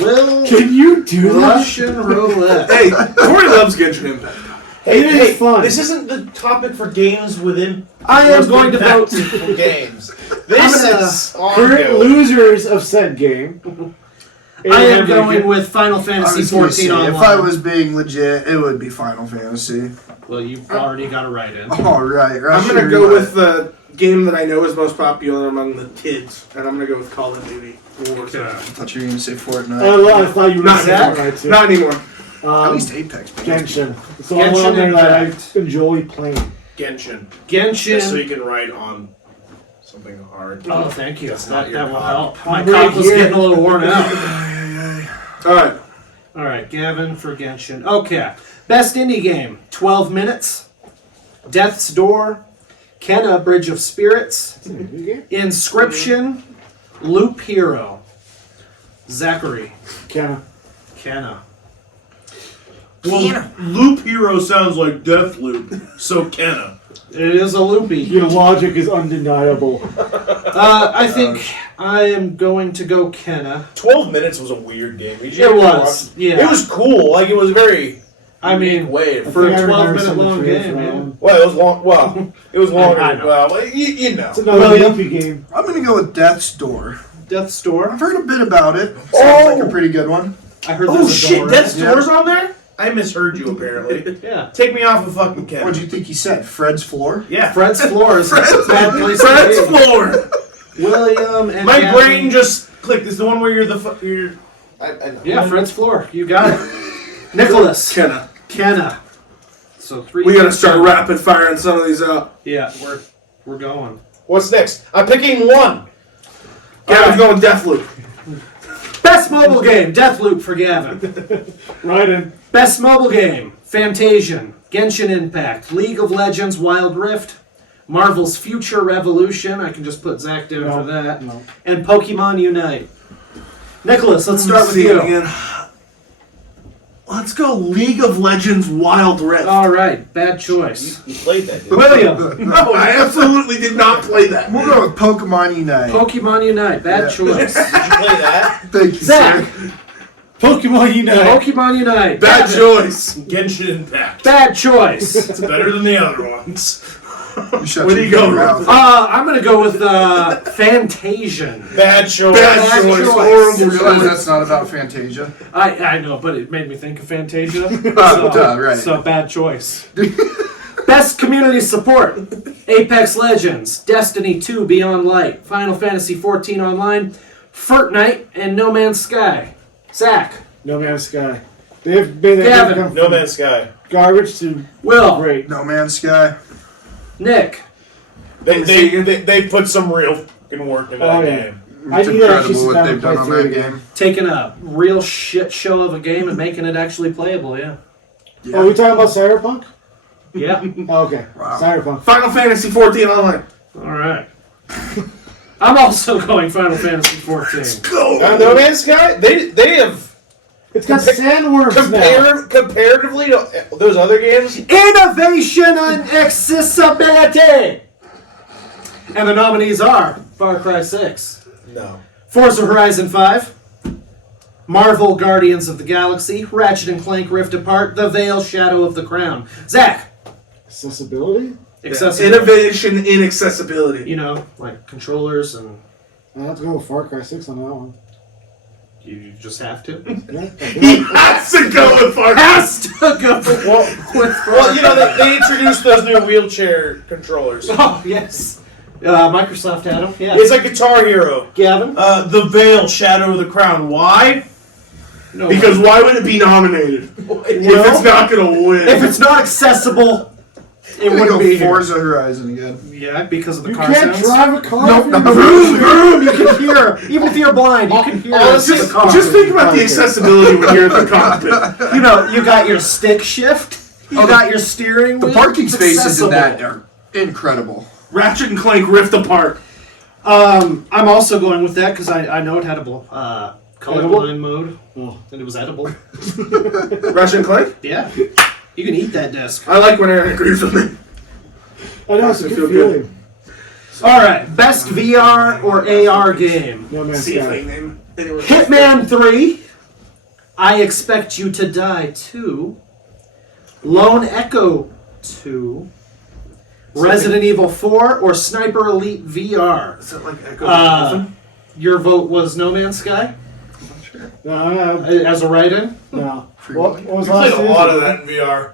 Will Can you do that? Russian Roulette. Hey, Corey loves Genshin Impact. It is fun. This isn't the topic for games within. I am going to vote. for games. This I'm gonna- is Current ongoing. losers of said game. I am going with Final I Fantasy was gonna say, XIV Online. if I was being legit, it would be Final Fantasy. Well, you've already got a write-in. All right, I'm Russian going to go Roulette. with the game that I know is most popular among the kids, and I'm going to go with Call of Duty. Warzone. I thought you were going to say Fortnite. I thought you were Not going to say anymore. Fortnite too. Not anymore. At least Apex. Genshin. It's the only Genshin one on there that Impact. I enjoy playing. Genshin. Just so Genshin. you can write on something hard. Oh, thank you. That's not That your will cock. help. My I'm cock right was here. getting a little worn out. All right. All right, Gavin for Genshin. Okay. Best indie game. 12 Minutes. Death's Door. Kenna, Bridge of Spirits. Inscription. Loop Hero. Zachary. Kenna. Kenna. Well, Loop Hero sounds like Death Loop, so Kenna. It is a loopy. Your logic is undeniable. I think I am going to go Kenna. 12 Minutes was a weird game. Did you It ever was, watch- yeah. It was cool. Like, it was a very I mean, way to for a I think I remember 12-minute some of the long trailers game, for that man. one. Well, it was long. Well, it was longer. I know. Well, you know. It's another William. loopy game. I'm going to go with Death's Door. Death's Door. I've heard a bit about it. Sounds like a pretty good one. I heard Oh there's a shit! door in Death's it. Door's on there. I misheard you apparently. Yeah. Take me off of fucking Kenna. What do you think he said? Fred's Floor? Yeah. Fred's Floor is a bad place Fred's to be. floor. William and My Gavin. brain just clicked. It's the one where you're you're. I know. Yeah, Fred's Floor. You got it. Nicholas. Kenna. Kenna. So 3. We got to start rapid firing some of these out. Yeah, we're going. What's next? I'm picking one. Gavin's going Deathloop. Best mobile game. Deathloop for Gavin. Right in. Best mobile game. Fantasian. Genshin Impact. League of Legends. Wild Rift. Marvel's Future Revolution. I can just put Zach down No, for that. no. And Pokemon Unite. Nicholas, let's start with See you. it again. Let's go League of Legends Wild Rift. All right, bad choice. You played that, didn't you? William, No, I absolutely did not play that. We'll go with Pokemon Unite. Pokemon Unite, bad Yeah. choice. Did you play that? Thank you, Zach, sir. Pokemon Unite. Pokemon Unite, Bad choice. Genshin Impact. bad choice. It's better than the other ones. You shut Where do your you go, mouth. I'm gonna go with Fantasian. Bad choice. Bad choice. choice. Horrible You realize choice. that's not about Fantasia? I know, but it made me think of Fantasia. Duh, right. So bad choice. Best community support: Apex Legends, Destiny 2 Beyond Light, Final Fantasy 14 Online, Fortnite, and No Man's Sky. Zach, No Man's Sky. They've made that Gavin. game come No from Man's Sky. garbage to Will, great. No Man's Sky. Nick, They put some real fucking work in that Oh, yeah. game. I It's need to actually incredible sit what down they've and done play on through that it again. game. taking a real shit show of a game and making it actually playable. Yeah. Yeah. Are we talking about Cyberpunk? Yeah. Oh, okay. Wow. Cyberpunk. Final Fantasy 14 Online. All right. I'm also going Final Fantasy 14. Go. No Man's Sky. They have It's got sandworms now. comparatively to those other games. Innovation and accessibility. And the nominees are Far Cry 6, No. Forza Horizon 5, Marvel Guardians of the Galaxy, Ratchet & Clank Rift Apart, The Veil Shadow of the Crown. Zach, Accessibility? accessibility. Innovation in accessibility. You know, like controllers and I have to go with Far Cry 6 on that one. you just have to. Yeah, He has to go with Far Cry. Has to go with Well, you know they introduced those new wheelchair controllers. Oh, yes. Microsoft had them, yeah. It's like Guitar Hero. Gavin? The Veil, Shadow of the Crown. Why? No. Because why would it be nominated if it's not going to win? If it's not accessible, it I'm gonna wouldn't go be here. Forza Horizon again. Yeah, because of the you car can't sounds. drive a car. Nope, if you're- not Vroom, vroom, you can hear. Even if you're blind, you can hear just, the car. just think about the accessibility when you're in the cockpit. You know, you got your stick shift. You got your steering The wheel. parking It's spaces in that accessible. are incredible. Ratchet and Clank Rift Apart. I'm also going with that because I know it had a colorblind mode, Oh. and it was edible. Ratchet and Clank? Yeah, you can eat that disc. I like when Aaron agrees with me. I know, it's a I good feel good. feeling. All right, best VR or AR game. No Man's See if I Sky. name anywhere. Hitman 3, I Expect You to Die 2, Lone Echo 2, Resident Evil 4, or Sniper Elite VR. Is that like Echo Dolphin? Your vote was No Man's Sky No, as a write-in? no. Free What willy. was We played last a lot season? of that in VR.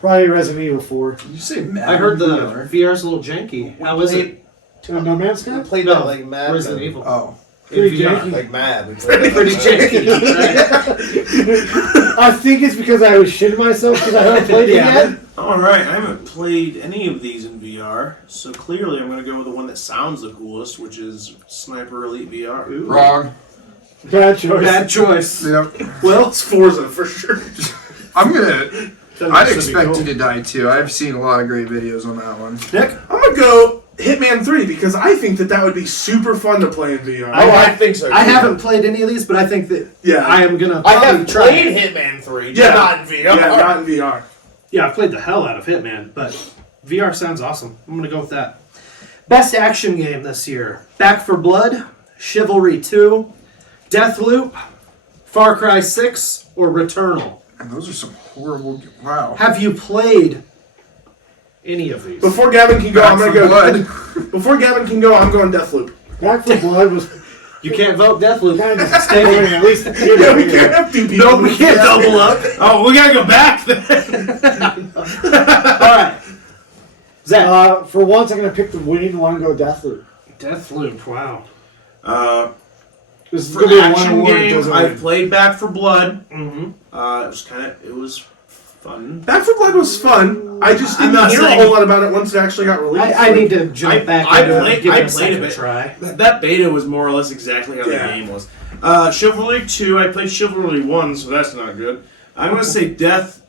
Probably Resident Evil 4. Did you say Madden? I heard the VR? VR's a little janky. How is it? No Man's Sky? We played No, that like mad. Resident Evil. Oh. In Pretty VR. janky. Like mad. We played that Pretty like mad. janky. I think it's because I was shitting myself because I haven't played it Yeah. yet. Alright, I haven't played any of these in VR, so clearly I'm going to go with the one that sounds the coolest, which is Sniper Elite VR. Wrong. Bad choice. Bad choice. Yep. Well, It's Forza for sure. I'm gonna. that I'd should be expect cool. you to die too. I've seen a lot of great videos on that one. Nick? I'm going to go Hitman 3 because I think that would be super fun to play in VR. Oh, I think so. I too. haven't played any of these, but I think that Yeah. I am gonna. I probably have try played it. Hitman 3, just Yeah. not in VR. Yeah, not in VR. Yeah, I've played the hell out of Hitman, but VR sounds awesome. I'm gonna go with that. Best action game this year: Back for Blood, Chivalry 2, Deathloop, Far Cry 6, or Returnal. And those are some horrible. Wow. Have you played any of these? Before Gavin can go, I'm Back going to for go. Blood. Before Gavin can go, I'm going Deathloop. Back for Blood was You can't vote Deathloop. kind of staying at least. Yeah, we can't have two people. No, we can't double up. Oh, we gotta go back then! All right, Zach. For once, I'm going to pick the winning one and go Deathloop. Deathloop. Wow. This is For going to be a action one game, doesn't I've win. played Back for Blood. Mm-hmm. It was fun. Back for Blood was fun. I just I'm didn't not hear saying- a whole lot about it once it actually got released. I need to jump back I into played- it. Give I it a played second a bit. try. That beta was more or less exactly how Yeah. the game was. Chivalry 2, I played Chivalry 1, so that's not good. I'm gonna say Deathloop.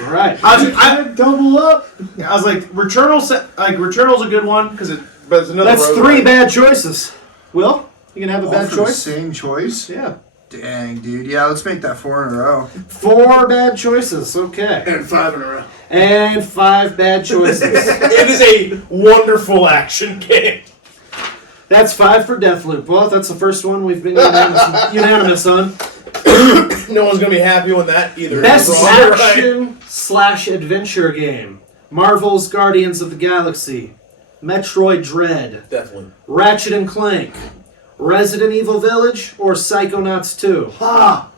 All right. I Double up. was like, Returnal's a good one because but it's another. That's road 3 ride. bad choices. Will, you can have a All bad for the choice? same choice? Yeah. Dang, dude. Yeah, let's make that 4 in a row. 4 bad choices. Okay. And 5 in a row. And 5 bad choices. It is a wonderful action game. That's 5 for Deathloop. Well, that's the first one we've been unanimous on. No one's gonna be happy with that either. Best Right. action/adventure game. Marvel's Guardians of the Galaxy. Metroid Dread. Definitely. Ratchet and Clank. Resident Evil Village or Psychonauts 2. Ha!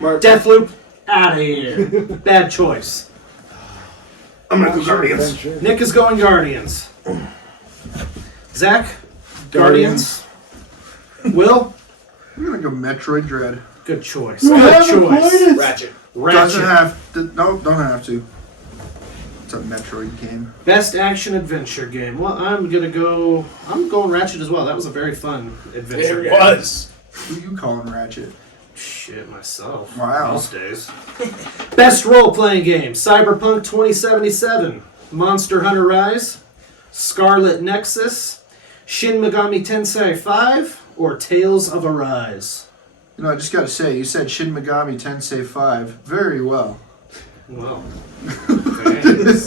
Mark, Deathloop, out of here. Bad choice. I'm gonna go Guardians. Adventure. Nick is going Guardians. Zach, Guardians. Will, I'm gonna go Metroid Dread. good choice. You Good haven't choice. played it? Ratchet. Doesn't Ratchet. have to. No, don't have to. It's a Metroid game. Best action adventure game. Well, I'm going Ratchet as well. That was a very fun adventure It game. was. Who you calling Ratchet? Shit, myself. Wow. Most days. Best role-playing game. Cyberpunk 2077. Monster Hunter Rise. Scarlet Nexus. Shin Megami Tensei 5. Or Tales of Arise. You know, I just gotta say, you said Shin Megami Tensei 5 very well. Well, thanks.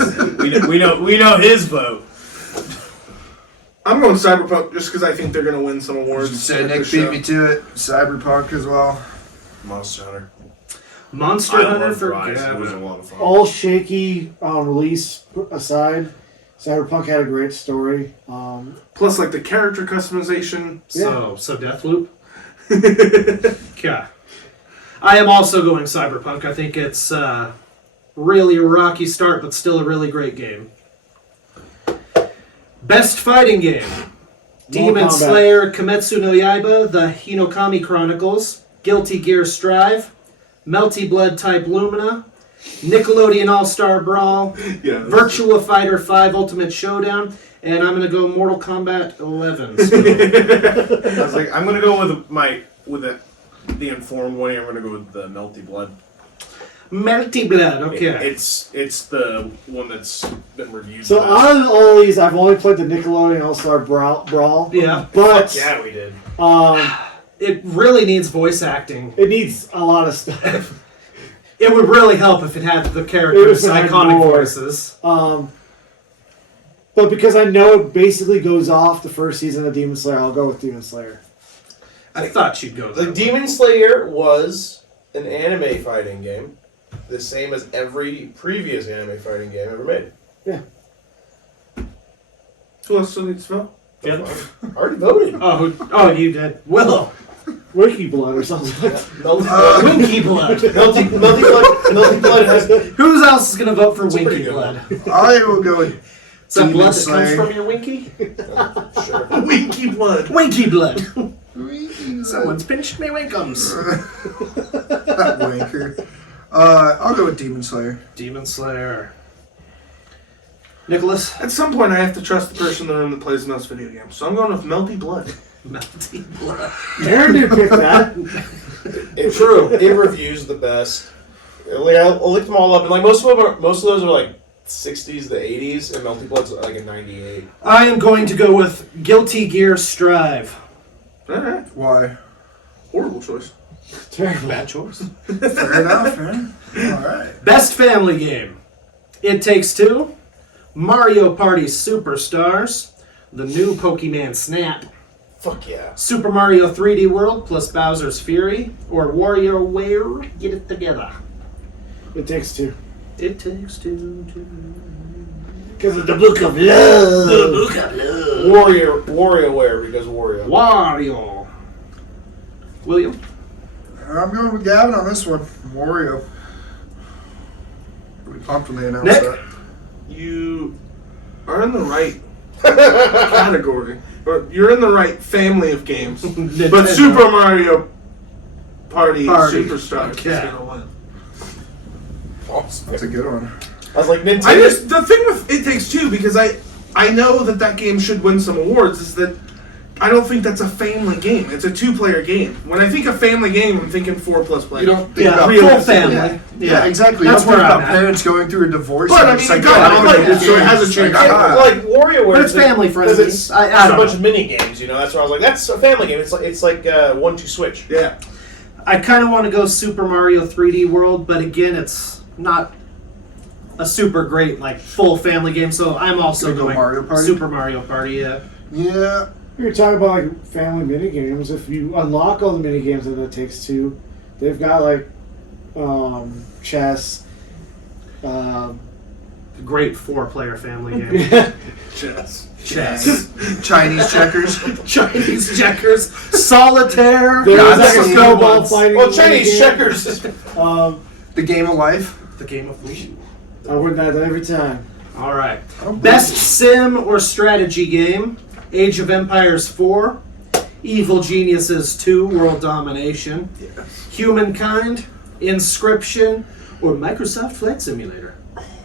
We know his vote. I'm going Cyberpunk just because I think they're gonna win some I awards. was say at Nick this beat show. me to it. Cyberpunk as well. Monster Hunter. Monster I Hunter loved for Rise. It was a Gavin. lot of fun. All shaky release aside, Cyberpunk had a great story. Plus, like the character customization. So Deathloop. Yeah. I am also going Cyberpunk. I think it's really a rocky start, but still a really great game. Best fighting game. Demon Kombat. Slayer Kimetsu no Yaiba, The Hinokami Chronicles, Guilty Gear Strive, Melty Blood Type Lumina, Nickelodeon All-Star Brawl, Yeah. Virtua Fighter 5 Ultimate Showdown, and I'm going to go Mortal Kombat 11. So. I was like, I'm gonna go with the informed one. I'm gonna go with the Melty Blood. Melty Blood, okay. It's the one that's been reviewed. So the best. out of all these, I've only played the Nickelodeon All-Star Brawl. Yeah. But Yeah, we did. It really needs voice acting. it needs a lot of stuff. It would really help if it had the characters' If it had iconic more. voices. But because I know it basically goes off the first season of Demon Slayer, I'll go with Demon Slayer. I thought you'd go The there. Demon Slayer was an anime fighting game, the same as every previous anime fighting game ever made. Who else still needs to vote? I already voted. Oh, you did. Will. Wiki Blood or something like that. Melty Blood. Winky Blood. Melty Blood has. Who else is going to vote for That's a Winky pretty good Blood? I will go with Is that Demon blood that Slayer. comes from your Winky? Sure. Winky Blood. Winky Blood. Someone's Someone's pinched me Winkums. that wanker. I'll go with Demon Slayer. Demon Slayer. Nicholas. At some point, I have to trust the person in the room that plays the most video games. So I'm going with Melty Blood. Melty Blood. Aaron didn't pick that. True. It reviews the best. Like I looked them all up, and like most of those are like 60s to 80s, and Melty Blood's like a 98. I am going to go with Guilty Gear Strive. Alright. Why? Horrible choice. Terrible. Bad choice. Fair enough, man. Alright. Best family game. It Takes Two. Mario Party Superstars. The new Pokemon Snap. Fuck yeah. Super Mario 3D World plus Bowser's Fury. Or WarioWare. Get it together. It takes two. It takes two. Because of the Book of Love. Book of Love. WarioWare because Wario. Wario. William? I'm going with Gavin on this one. Wario. Pretty pumped when they announced Nick? that. You are in the right category. Or you're in the right family of games. But Nintendo. Super Mario Party Superstars is Yeah. going to win. That's a good one. I was like Nintendo. The thing with It Takes Two, because I know that game should win some awards, is that I don't think that's a family game. It's a 2-player game. When I think of family game, I'm thinking 4+ players. You don't think about full family. Yeah, exactly. That's You don't think where about I'm at. parents going through a divorce. But, and I it's mean, like, it got oh, nominated, it's so it has a chance. Like WarioWare, But it's family friendly. Because it's I a don't bunch know. of mini games, you know. That's why I was like, that's a family game. It's like 1-2 switch. Yeah. I kind of want to go Super Mario 3D World, but again, it's not a super great like full family game. So I'm also Gonna go going Mario Party? Super Mario Party. Yeah. Yeah. You're talking about like family mini games. If you unlock all the mini games in It Takes Two, they've got like chess. Great 4-player family game. Chess. Chess. Chinese checkers. Chinese checkers. Solitaire. There's Yeah, like that's a the snowball ones. fighting. Well, mini Chinese game. checkers. The game of life. The game of Ooh. I win that every time. All right. I don't Best believe sim or strategy game: Age of Empires 4, Evil Geniuses 2, World Domination, Humankind, Inscription, or Microsoft Flight Simulator.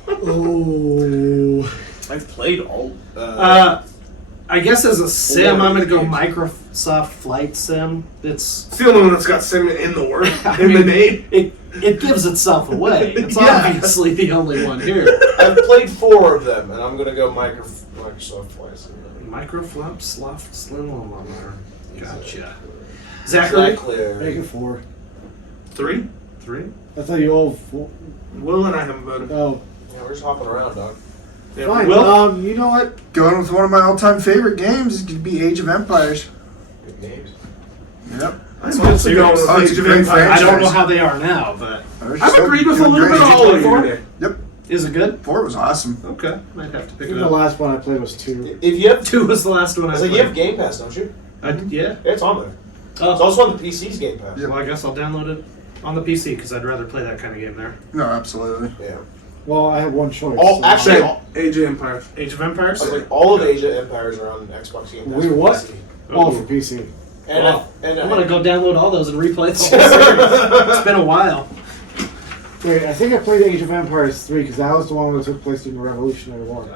Oh. I've played all. I guess as a sim, I'm going to go Microsoft Flight Sim. It's It's the only one that's got sim in the word, I in the mean, name. it gives itself away. It's Yeah. obviously the only one here. I've played 4 of them, and I'm gonna go Microsoft Flight Simulator. Microflop, Sloft, Slim, Gotcha. Zachary? Make it 4. 3? 3? I thought you all 4. Will and I haven't voted. Oh. Yeah, we're just hopping around, dog. Yeah, Fine. Will? You know what? Going with one of my all-time favorite games, it could be Age of Empires. Good games. Yep. I'm also going with Oh, it's Age a of great Empires. I don't know franchise. how they are now, but I've agreed with a little bit of all of you today. Yep. is it good? 4 was awesome. Okay, might have to I pick think it the up. last one I played was 2. If you have, 2 was the last one I I was like, played. you have Game Pass, don't you? Yeah. Yeah, it's on there. It's Oh, also on the PC's Game Pass. Yep. well, I guess I'll download it on the PC because I'd rather play that kind of game there. No, absolutely. Yeah. Well, I had one choice. All so- actually, Same. all, Age of Empires. Age of I Empires? was like, all of Age of Empires are on Xbox Game Pass. Wait, for what? PC. all for PC. And Well, and I'm gonna go download all those and replay the whole series. It's been a while. Wait, I think I played Age of Empires 3 because that was the one that took place during the Revolutionary War. I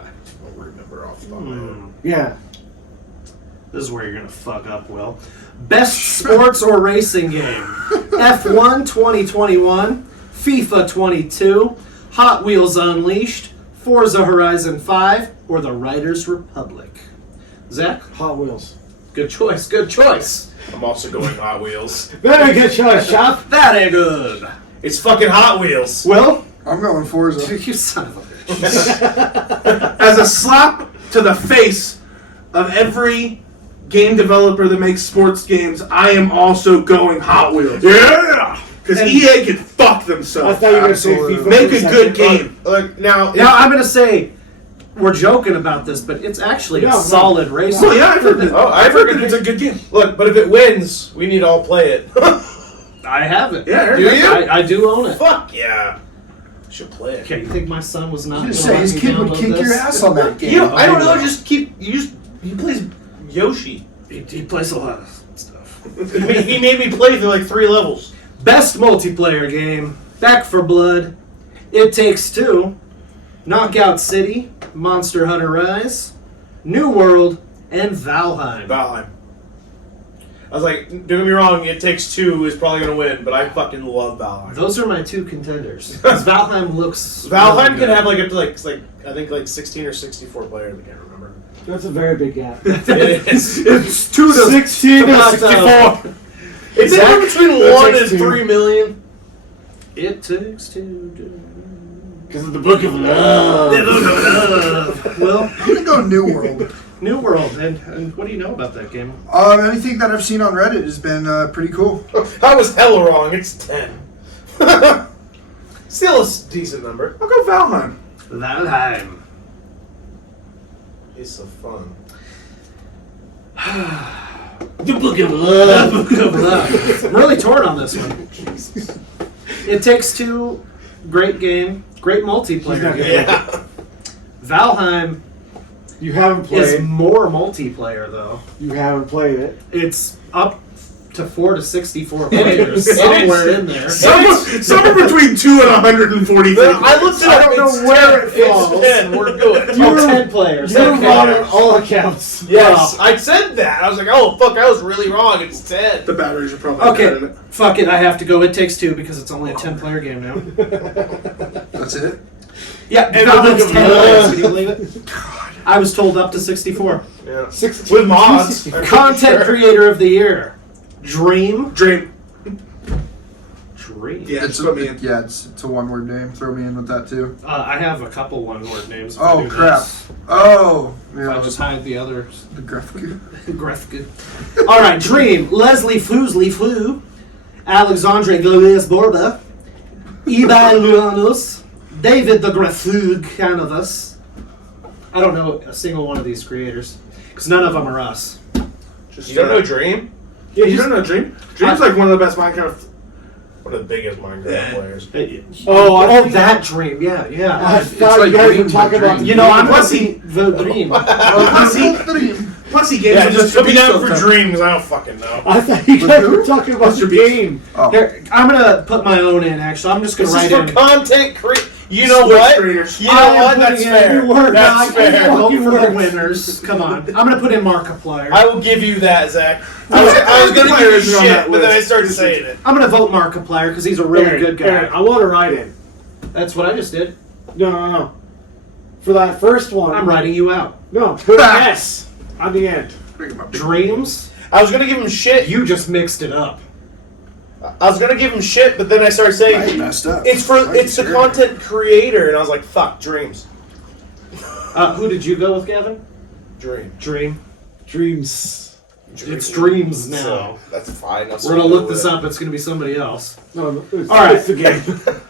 don't remember off the top of my head. Yeah. This is where you're gonna fuck up, Will. Best sports or racing game: F1 2021, FIFA 22, Hot Wheels Unleashed, Forza Horizon 5, or The Riders Republic. Zach, Hot Wheels. good choice. Good choice. I'm also going Hot Wheels. Very good choice, Chop. That ain't good. It's fucking Hot Wheels. Will, I'm going Forza. you son of a bitch. As a slap to the face of every game developer that makes sports games, I am also going Hot Wheels. Yeah! Because EA can fuck I themselves. thought you were going to say Absolutely. FIFA. Make for a second. good game. Like now, Now I'm gonna say we're joking about this, but it's actually No, a no. solid racing. Well, yeah, I've heard that. Oh, I've heard that it's a good game. look, but if it wins, we need to all play it. I have it. Yeah, I heard Do that. you? I do own it. Fuck yeah. Should play it. Okay, you think my son was not? Just gonna say his let me kid would download kick your this? ass on that game. You know, I don't know. Okay. Just keep. He plays Yoshi. He plays a lot of stuff. He made me play through like 3 levels. Best multiplayer game: Back for Blood, It Takes Two, Knockout City, Monster Hunter Rise, New World, and Valheim. Valheim. I was like, don't get me wrong. It Takes Two is probably gonna win, but I fucking love Valheim. Those are my 2 contenders. 'Cause Valheim looks. Valheim really can good. have like up to like I think like 16 or 64 players. I can't remember. That's a very big gap. It is. It's 2 to 16 to about, 64. It's Zach? anywhere between It 1 Takes and Two. 3 million. It Takes Two. Because of the Book of Love. Well, I'm going to go New World. New World, and what do you know about that game? Anything that I've seen on Reddit has been pretty cool. I was hella wrong. It's 10. Still a decent number. I'll go Valheim. Valheim. It's so fun. The Book of Love. Book of Love. I'm really torn on this one. It Takes Two, great game, great multiplayer game. Yeah. Valheim You haven't is played. more multiplayer though. You haven't played it. It's up to 4 to 64 players somewhere in there. Somewhere between 2 and 140. I looked it up. I don't know where it falls. It's 10. We're good. Oh, 10 players. You're Okay. wrong on all accounts. Yes, I said that. I was like, oh, fuck, I was really wrong. It's 10. The batteries are probably bad in Okay, it. fuck it. I have to go. It takes 2 because it's only a 10-player game now. That's it. Yeah, Valheim's 10 players. Can you believe it? I was told up to 64. Yeah. 16. With mods. I'm pretty Content sure. Creator of the Year. Dream. Dream. Yeah, It's just put me in. it's a one-word name. Throw me in with that too. I have a couple one-word names. if I Oh do crap! this. Oh If yeah, I just hide the others. the graphic. Grefka. All right, Dream. Leslie Foosley Flew. Alexandre Glorious Borba. Ibai Luanos. David the Grefug Canavas. I don't know a single one of these creators because none of them are us. You don't know Dream? Yeah, You don't know Dream? Dream's like one of the best Minecraft. One of the biggest Minecraft players. Oh, that Dream. Yeah, yeah. I thought like you guys Dream, were talking but about. Dream. You know, I'm Plus pussy the Dream. Plus he games Yeah, with just Mr. put me Beast down all for the time. Dream because I don't fucking know. I thought you guys were talking about your game. Oh, Here, I'm gonna put my own in. Actually, I'm just gonna This is write for in. content creation. You know what? SplitScreeners. You know what? I'm That's putting in fair. every word. That's I fair. can't vote for the Words. winners. Come on. I'm gonna put in Markiplier. I will give you that, Zach. I was going to give Player you isn't on shit, that but then I list. started saying it. I'm gonna vote Markiplier because he's a really Aaron, good guy. Aaron, I want to write in. That's what I just did. No. For that first one. I'm writing you out. No, put an S on the end. Dreams. I was going to give him shit. You just mixed it up. I was going to give him shit, but then I started I saying messed up. it's the content creator, and I was like, fuck, Dreams. Who did you go with, Gavin? Dream. Dream. Dreams. It's Dreams now. So, that's fine. We're gonna look this up. It's gonna be somebody else. No, it's, All right. it's the game.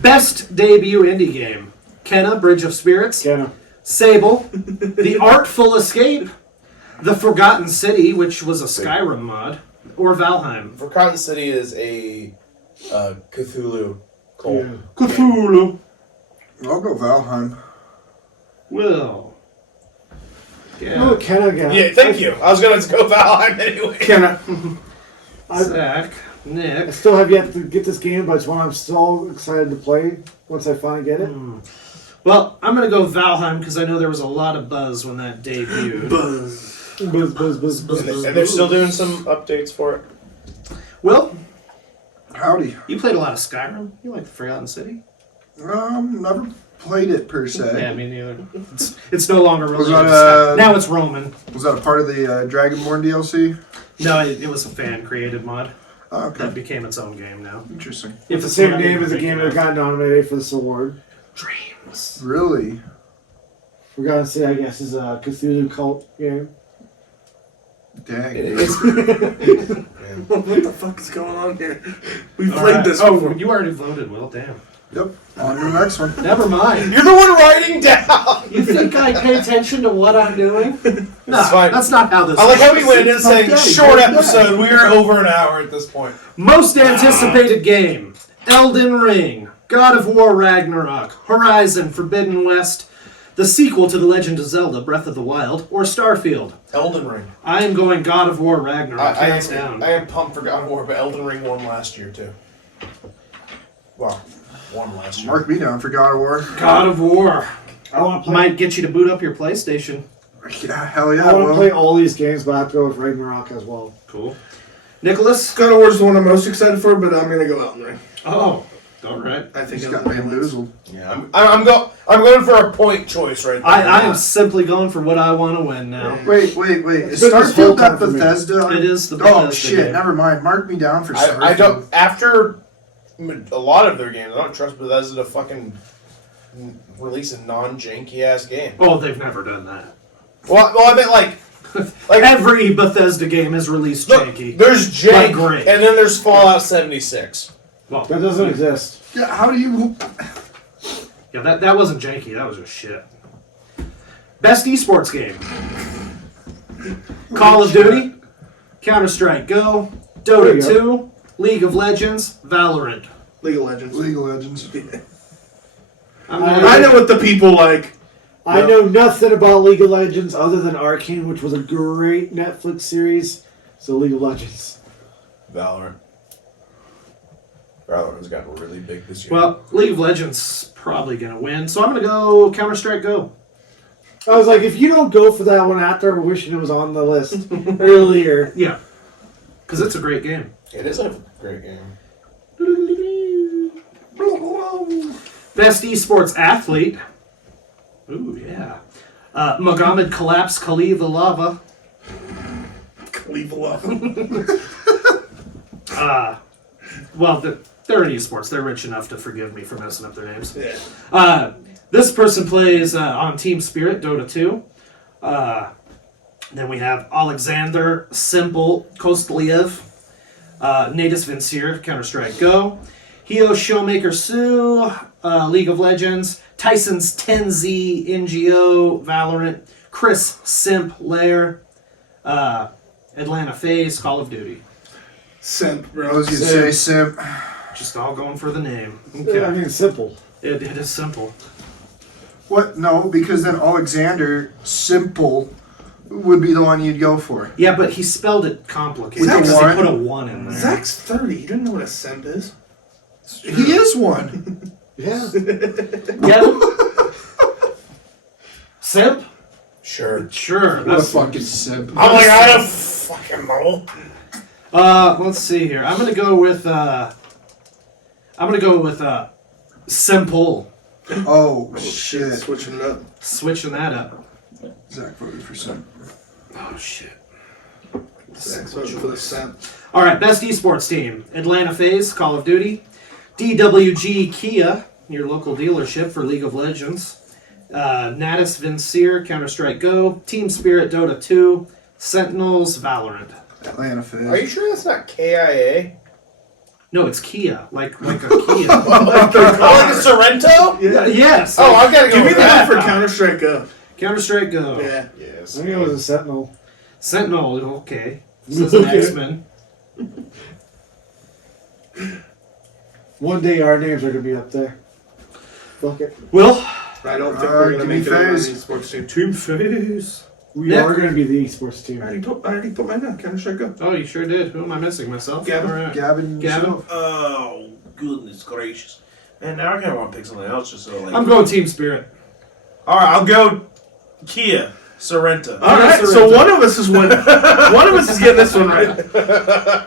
Best debut indie game: Kenna, Bridge of Spirits, Kenna. Sable, The Artful Escape, The Forgotten City, which was a Skyrim mod, or Valheim. Forgotten City is a Cthulhu cult. Yeah. Cthulhu. I'll go Valheim. Will. Oh, Kenna again. Yeah, thank you. I was going to go Valheim anyway. Kenna. Zach. I Nick. still have yet to get this game, but it's one I'm so excited to play once I finally get it. Well, I'm gonna go Valheim because I know there was a lot of buzz when that debuted. Buzz. And they're still doing some updates for it. Will, Howdy. you played a lot of Skyrim. You like the Forgotten City? Never played it per se. Yeah, me neither. It's no longer Was related to that, Skyrim. Now it's Roman. Was that a part of the Dragonborn DLC? No, it was a fan-created mod Oh, that okay. became its own game now. Interesting. It's the same name as the game that got nominated for this award. Dreams. Really? Forgotten City, I guess, is a Cthulhu cult game. Dang. What the fuck is going on here? We've All played right. this Oh, before. you already voted, Will. Damn. Yep. On to the next one. Never mind. You're the one writing down. You think I pay attention to what I'm doing? No, fine. that's not how this I like how works. we went in saying short episode. We are over an hour at this point. Most anticipated game: Elden Ring, God of War Ragnarok, Horizon Forbidden West, the sequel to The Legend of Zelda: Breath of the Wild, or Starfield. Elden Ring. I am going God of War Ragnarok, I hands down. am pumped for God of War, but Elden Ring won last year too. Well, won last year. Mark me down for God of War. God of War I want to play. might get you to boot up your PlayStation. Yeah, hell yeah. I want to well. play all these games, but I have to go with Ragnarok as well. Cool. Nicholas? God of War's the one I'm most excited for, but I'm gonna go Elden Ring. Oh, all right. I think He's got Elden Ring wins. bamboozled. Yeah, I'm going for a point choice right there. I am simply going for what I want to win now. Wait. Is been this whole Starfield time that for me. Bethesda? It is the Oh Bethesda shit! game. Never mind. Mark me down for Starfield. I don't. After a lot of their games, I don't trust Bethesda to fucking release a non-janky ass game. Oh, they've never done that. Well, I meant like Every Bethesda game is released look, janky. there's jank, Like great. and then there's Fallout 76. Well, That doesn't exist. Yeah, how do you? yeah, that wasn't janky. That was just shit. Best esports game: Call of Duty, Counter-Strike Go, There you Dota 2, League of Legends, Valorant. League of Legends. League of Legends. I know what the people like. I know nothing about League of Legends other than Arcane, which was a great Netflix series. So League of Legends. Valorant. Valorant has gotten really big this year. Well, League of Legends probably going to win, so I'm going to go Counter-Strike Go. I was like, if you don't go for that one after, we're wishing it was on the list earlier. Yeah, because it's a great game. It is a great game. Best esports athlete. Ooh, yeah. Magomed Collapse Khalifa Lava. Leave alone. Well, they're in esports. They're rich enough to forgive me for messing up their names. Yeah. This person plays on Team Spirit, Dota 2. Then we have Alexander Simple Kostliev, Natus Vincier, Counter-Strike Go. Hio Showmaker Sue, League of Legends. Tyson's 10Z, NGO, Valorant. Chris Simp Lair, Atlanta FaZe, Call of Duty. Simp, I bro. was gonna say simp. Just all going for the name. I Okay. mean, it's simple. It is simple. What? No, because then Alexander Simple would be the one you'd go for. Yeah, but he spelled it complicated. With a because he one? put a 1 in there. Zach's 30. You don't know what a simp is? He is one. Yeah. Yeah. Simp? Sure. Sure. What a That's, fucking simp. I'm like, I don't fucking know. let's see here. I'm gonna go with simple. Oh, shit. Switching it up. Switching that up. Zach voted for simp. Oh shit. Zach's voting for the simp. All right, best esports team: Atlanta FaZe, Call of Duty; DWG Kia, your local dealership for League of Legends; Natus Vincier, Counter-Strike Go; Team Spirit, Dota 2; Sentinels, Valorant. Atlanta Are you FaZe. sure that's not KIA? No, it's Kia, like a Kia. Oh, like a Sorrento? Yes. Oh, I've got to go Give me with the one that. for Counter-Strike Go. Counter-Strike Go. Yeah. Yes. I think it was a Sentinel. Sentinel, okay. This is an X-Men. One day our names are going to be up there. Fuck it. Will? I don't think we're going to give me make it on FaZe. any sports team. Team FaZe. We Nick? are going to be the esports team. I already put mine down. Counter-Strike Go. Oh, you sure did. Who am I missing? Myself? Gavin. All right. Gavin. Gavin? yourself. Oh, goodness gracious. Man, now I kind of want to pick something else just so like. I'm going Team Spirit. Alright, I'll go Kia Sorrento. All right, so one of us is winning. One of us is getting this one right.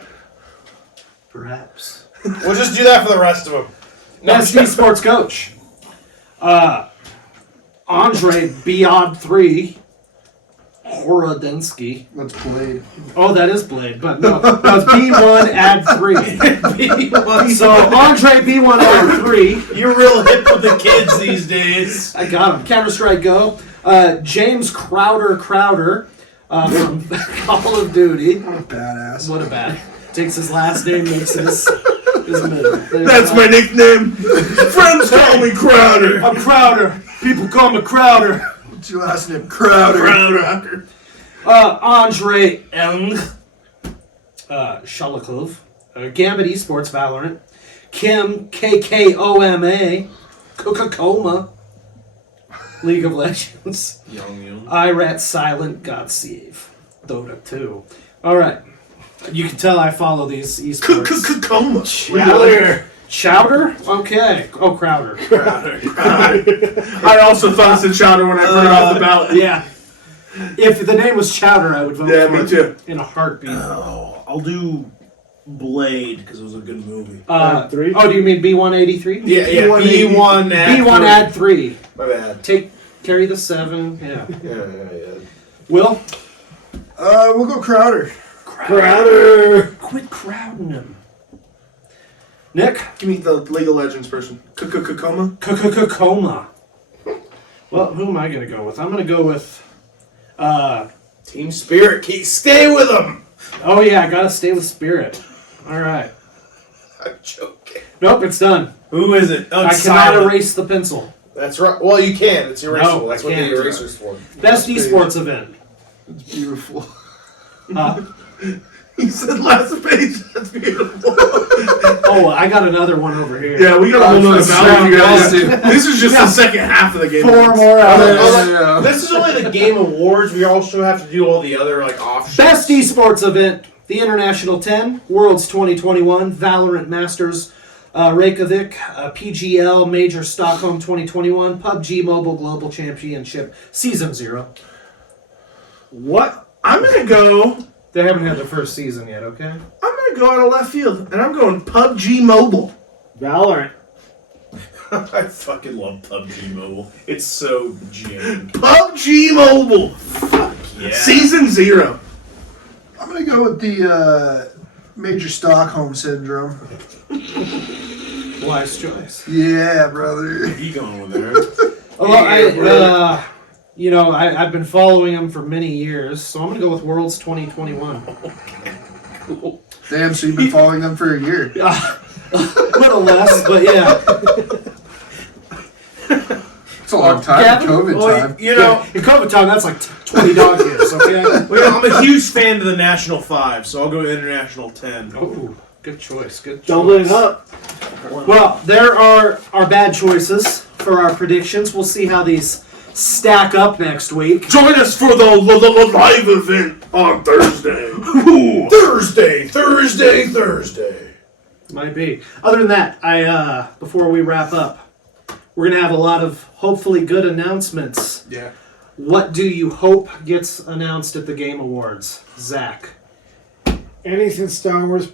Perhaps. We'll just do that for the rest of them. Best esports coach. Andre Beyond 3. Horodensky. That's Blade. Oh, that is Blade, but no. That's B1 add 3. B1. So Andre B1 add 3. You're real hip with the kids these days. I got him. Counter-Strike Go. James Crowder from Call of Duty. Badass. What a bad. Takes his last name, makes it his middle. That's my nickname. Friends call me Crowder. I'm Crowder. People call me Crowder. What's your last name? Crowder. Andre Eng. Shalikov. Gambit Esports Valorant. Kim KKOMA. Coca-Cola. League of Legends. Young. Irat Silent God Save. Dota 2. Alright. You can tell I follow these esports. Coma. Chowder? Okay. Oh, Crowder. I also thought it said Chowder when I put it off the ballot. Yeah. If the name was Chowder, I would vote Yeah, for me it too. in a heartbeat. Oh, I'll do Blade because it was a good movie. Three? Oh, do you mean B183? Yeah, B1 B1 add 3. My bad. Carry the 7. Yeah. Yeah. Will? We'll go Crowder. Crowder! Quit crowding him. Nick? Give me the League of Legends person. Coma. Coma. Well, who am I going to go with? I'm going to go with... Team Spirit, stay with them. Oh, yeah, I got to stay with Spirit. All right. I'm joking. Nope, it's done. Who is it? Oh, I it's cannot Silent. erase the pencil. That's right. Well, you can. It's erasable. No, That's I what can't. the eraser's for. Best esports event. It's beautiful. He said last page. That's beautiful. Oh, I got another one over here. Yeah, we got a whole nother ballot. You guys. awesome. This is just the second half of the game. 4 more hours. This is only the game awards. We also have to do all the other like offshoots. Best esports event. the International 10, Worlds 2021, Valorant Masters Reykjavik, PGL Major Stockholm 2021, PUBG Mobile Global Championship Season 0. What? I'm gonna go. They haven't had their first season yet, okay? I'm gonna go out of left field, and I'm going PUBG Mobile. Valorant. I fucking love PUBG Mobile. It's so jank. PUBG Mobile. Yeah. Season 0. I'm gonna go with the Major Stockholm Syndrome. Wise choice. Yeah, brother. You going with there? Well, I've been following them for many years, so I'm going to go with Worlds 2021. Damn, so you've been following them for a year. A little less, but yeah. It's a long time. Gavin? COVID Well, time. you know, In COVID time, that's like 20 dog years, okay? well, I'm a huge fan of the National 5, so I'll go with International 10. Oh, good choice, good choice. Doubling it up. Well, there are our bad choices for our predictions. We'll see how these stack up next week. Join us for the live event on Thursday. Ooh. Thursday. Might be. Other than that, before we wrap up, we're going to have a lot of hopefully good announcements. Yeah. What do you hope gets announced at the Game Awards, Zach? Anything Star Wars,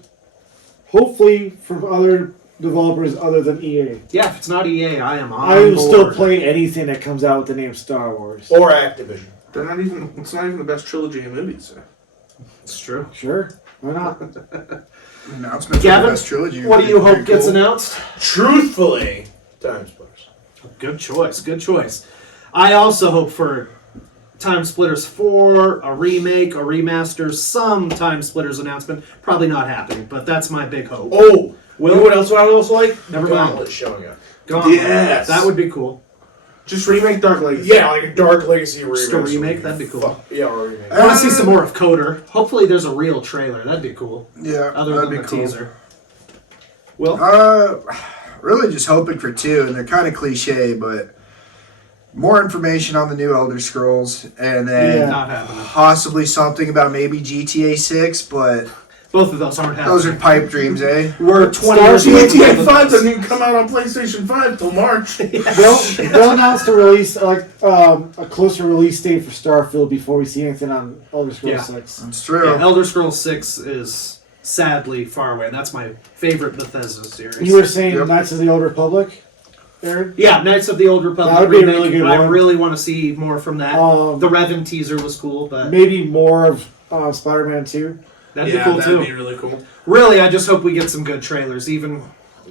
hopefully from other developers other than EA. Yeah, if it's not EA, I am on I will board. still play anything that comes out with the name Star Wars. Or Activision. They're not even. It's not even the best trilogy of movies. So. It's true. Sure, why not? Announcement for Gavin, the best trilogy. what do you Very hope gets cool. announced? Truthfully, Time Splitters. Good choice, good choice. I also hope for Time Splitters 4, a remake, a remaster, some Time Splitters announcement. Probably not happening, but that's my big hope. Oh, Will? you know what else I also like? Never mind. Gauntlet showing up. Gauntlet. Yes. That would be cool. Just remake Dark Legacy. Yeah, like a Dark Legacy remake. Just a remake, that'd be cool. Yeah, or a remake. I want to see some more of Coder. Hopefully there's a real trailer. That'd be cool. Yeah, Other that'd than be the cool. teaser. Will? Really just hoping for two, and they're kind of cliche, but more information on the new Elder Scrolls, and then Yeah. Not happening. possibly something about maybe GTA 6, but Both of those aren't happening. those are pipe dreams, eh? We're 20 Star years away from GTA both of 5 those. doesn't even come out on PlayStation 5 till March. They'll announce the release, a closer release date for Starfield before we see anything on Elder Scrolls Yeah. 6. That's true. Yeah, Elder Scrolls 6 is sadly far away. That's my favorite Bethesda series. You were saying Yep. Knights of the Old Republic, Aaron? Yeah, Knights of the Old Republic. That would be a remake. really good I one. really want to see more from that. Um, The Revan teaser was cool, but Maybe more of Spider-Man 2. that'd be cool that'd too. be really cool. Really, I just hope we get some good trailers, even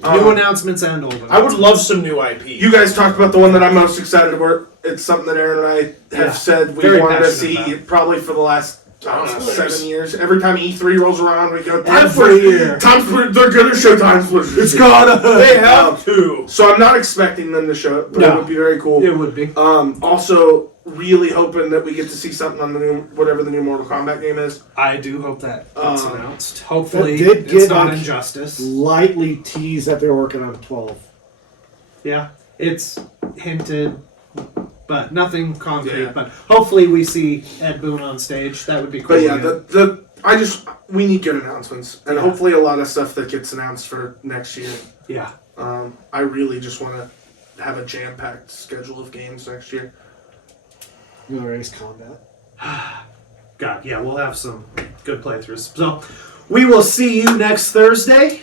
new announcements and old announcements. I would love some new IP. You guys talked about the one that I'm most excited about. It's something that Aaron and I have Yeah. said we Very wanted to passionate see about. probably for the last Time 7 Splitters. years. Every time E3 rolls around, we go, Time Every Splitters. year. Time Splitters. They're going to show Time Splitters. It's gotta. They have to. So I'm not expecting them to show it, but No. it would be very cool. It would be. Also, really hoping that we get to see something on the new, whatever the new Mortal Kombat game is. I do hope that gets Um, announced. Hopefully, That did it's get, not like, Injustice. Lightly teased that they're working on 12. Yeah, it's hinted, but nothing concrete. Yeah. But hopefully, we see Ed Boon on stage. That would be cool. But yeah, again. we need good announcements, and Yeah. hopefully a lot of stuff that gets announced for next year. yeah. I really just want to have a jam-packed schedule of games next year. Ace Combat. God, yeah, we'll have some good playthroughs. So, we will see you next Thursday.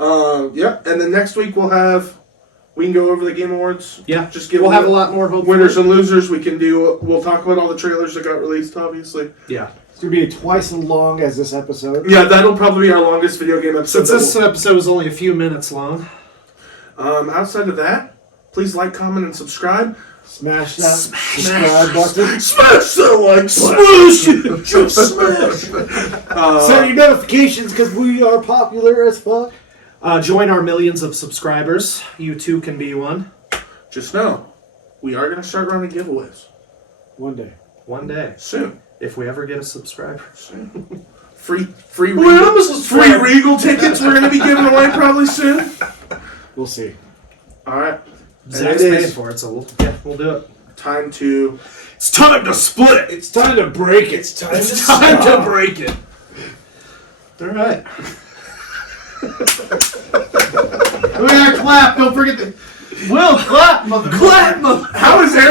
Yeah, and then next week we can go over the Game Awards. Yeah, Just give we'll them have a lot more hope. winners and losers. We'll talk about all the trailers that got released, obviously. Yeah. It's going to be twice as long as this episode. Yeah, that'll probably be our longest video game episode. Since this episode is only a few minutes long. Outside of that, please like, comment, and subscribe. Smash that subscribe button. Smash that like smash it! Just smash! Set your notifications because we are popular as fuck. Join our millions of subscribers. You too can be one. Just know, we are going to start running giveaways One day. One day. soon. If we ever get a subscriber. Soon. Free subscribe. Regal tickets we're going to be giving away probably soon. We'll see. All right. Zach's it is paid for it, so we'll do it. Time to... It's time to split. It's time to break it. It's time to Time to break it. All right. We're gonna clap. Don't forget to. Will clap, mother. Clap! How is Aaron?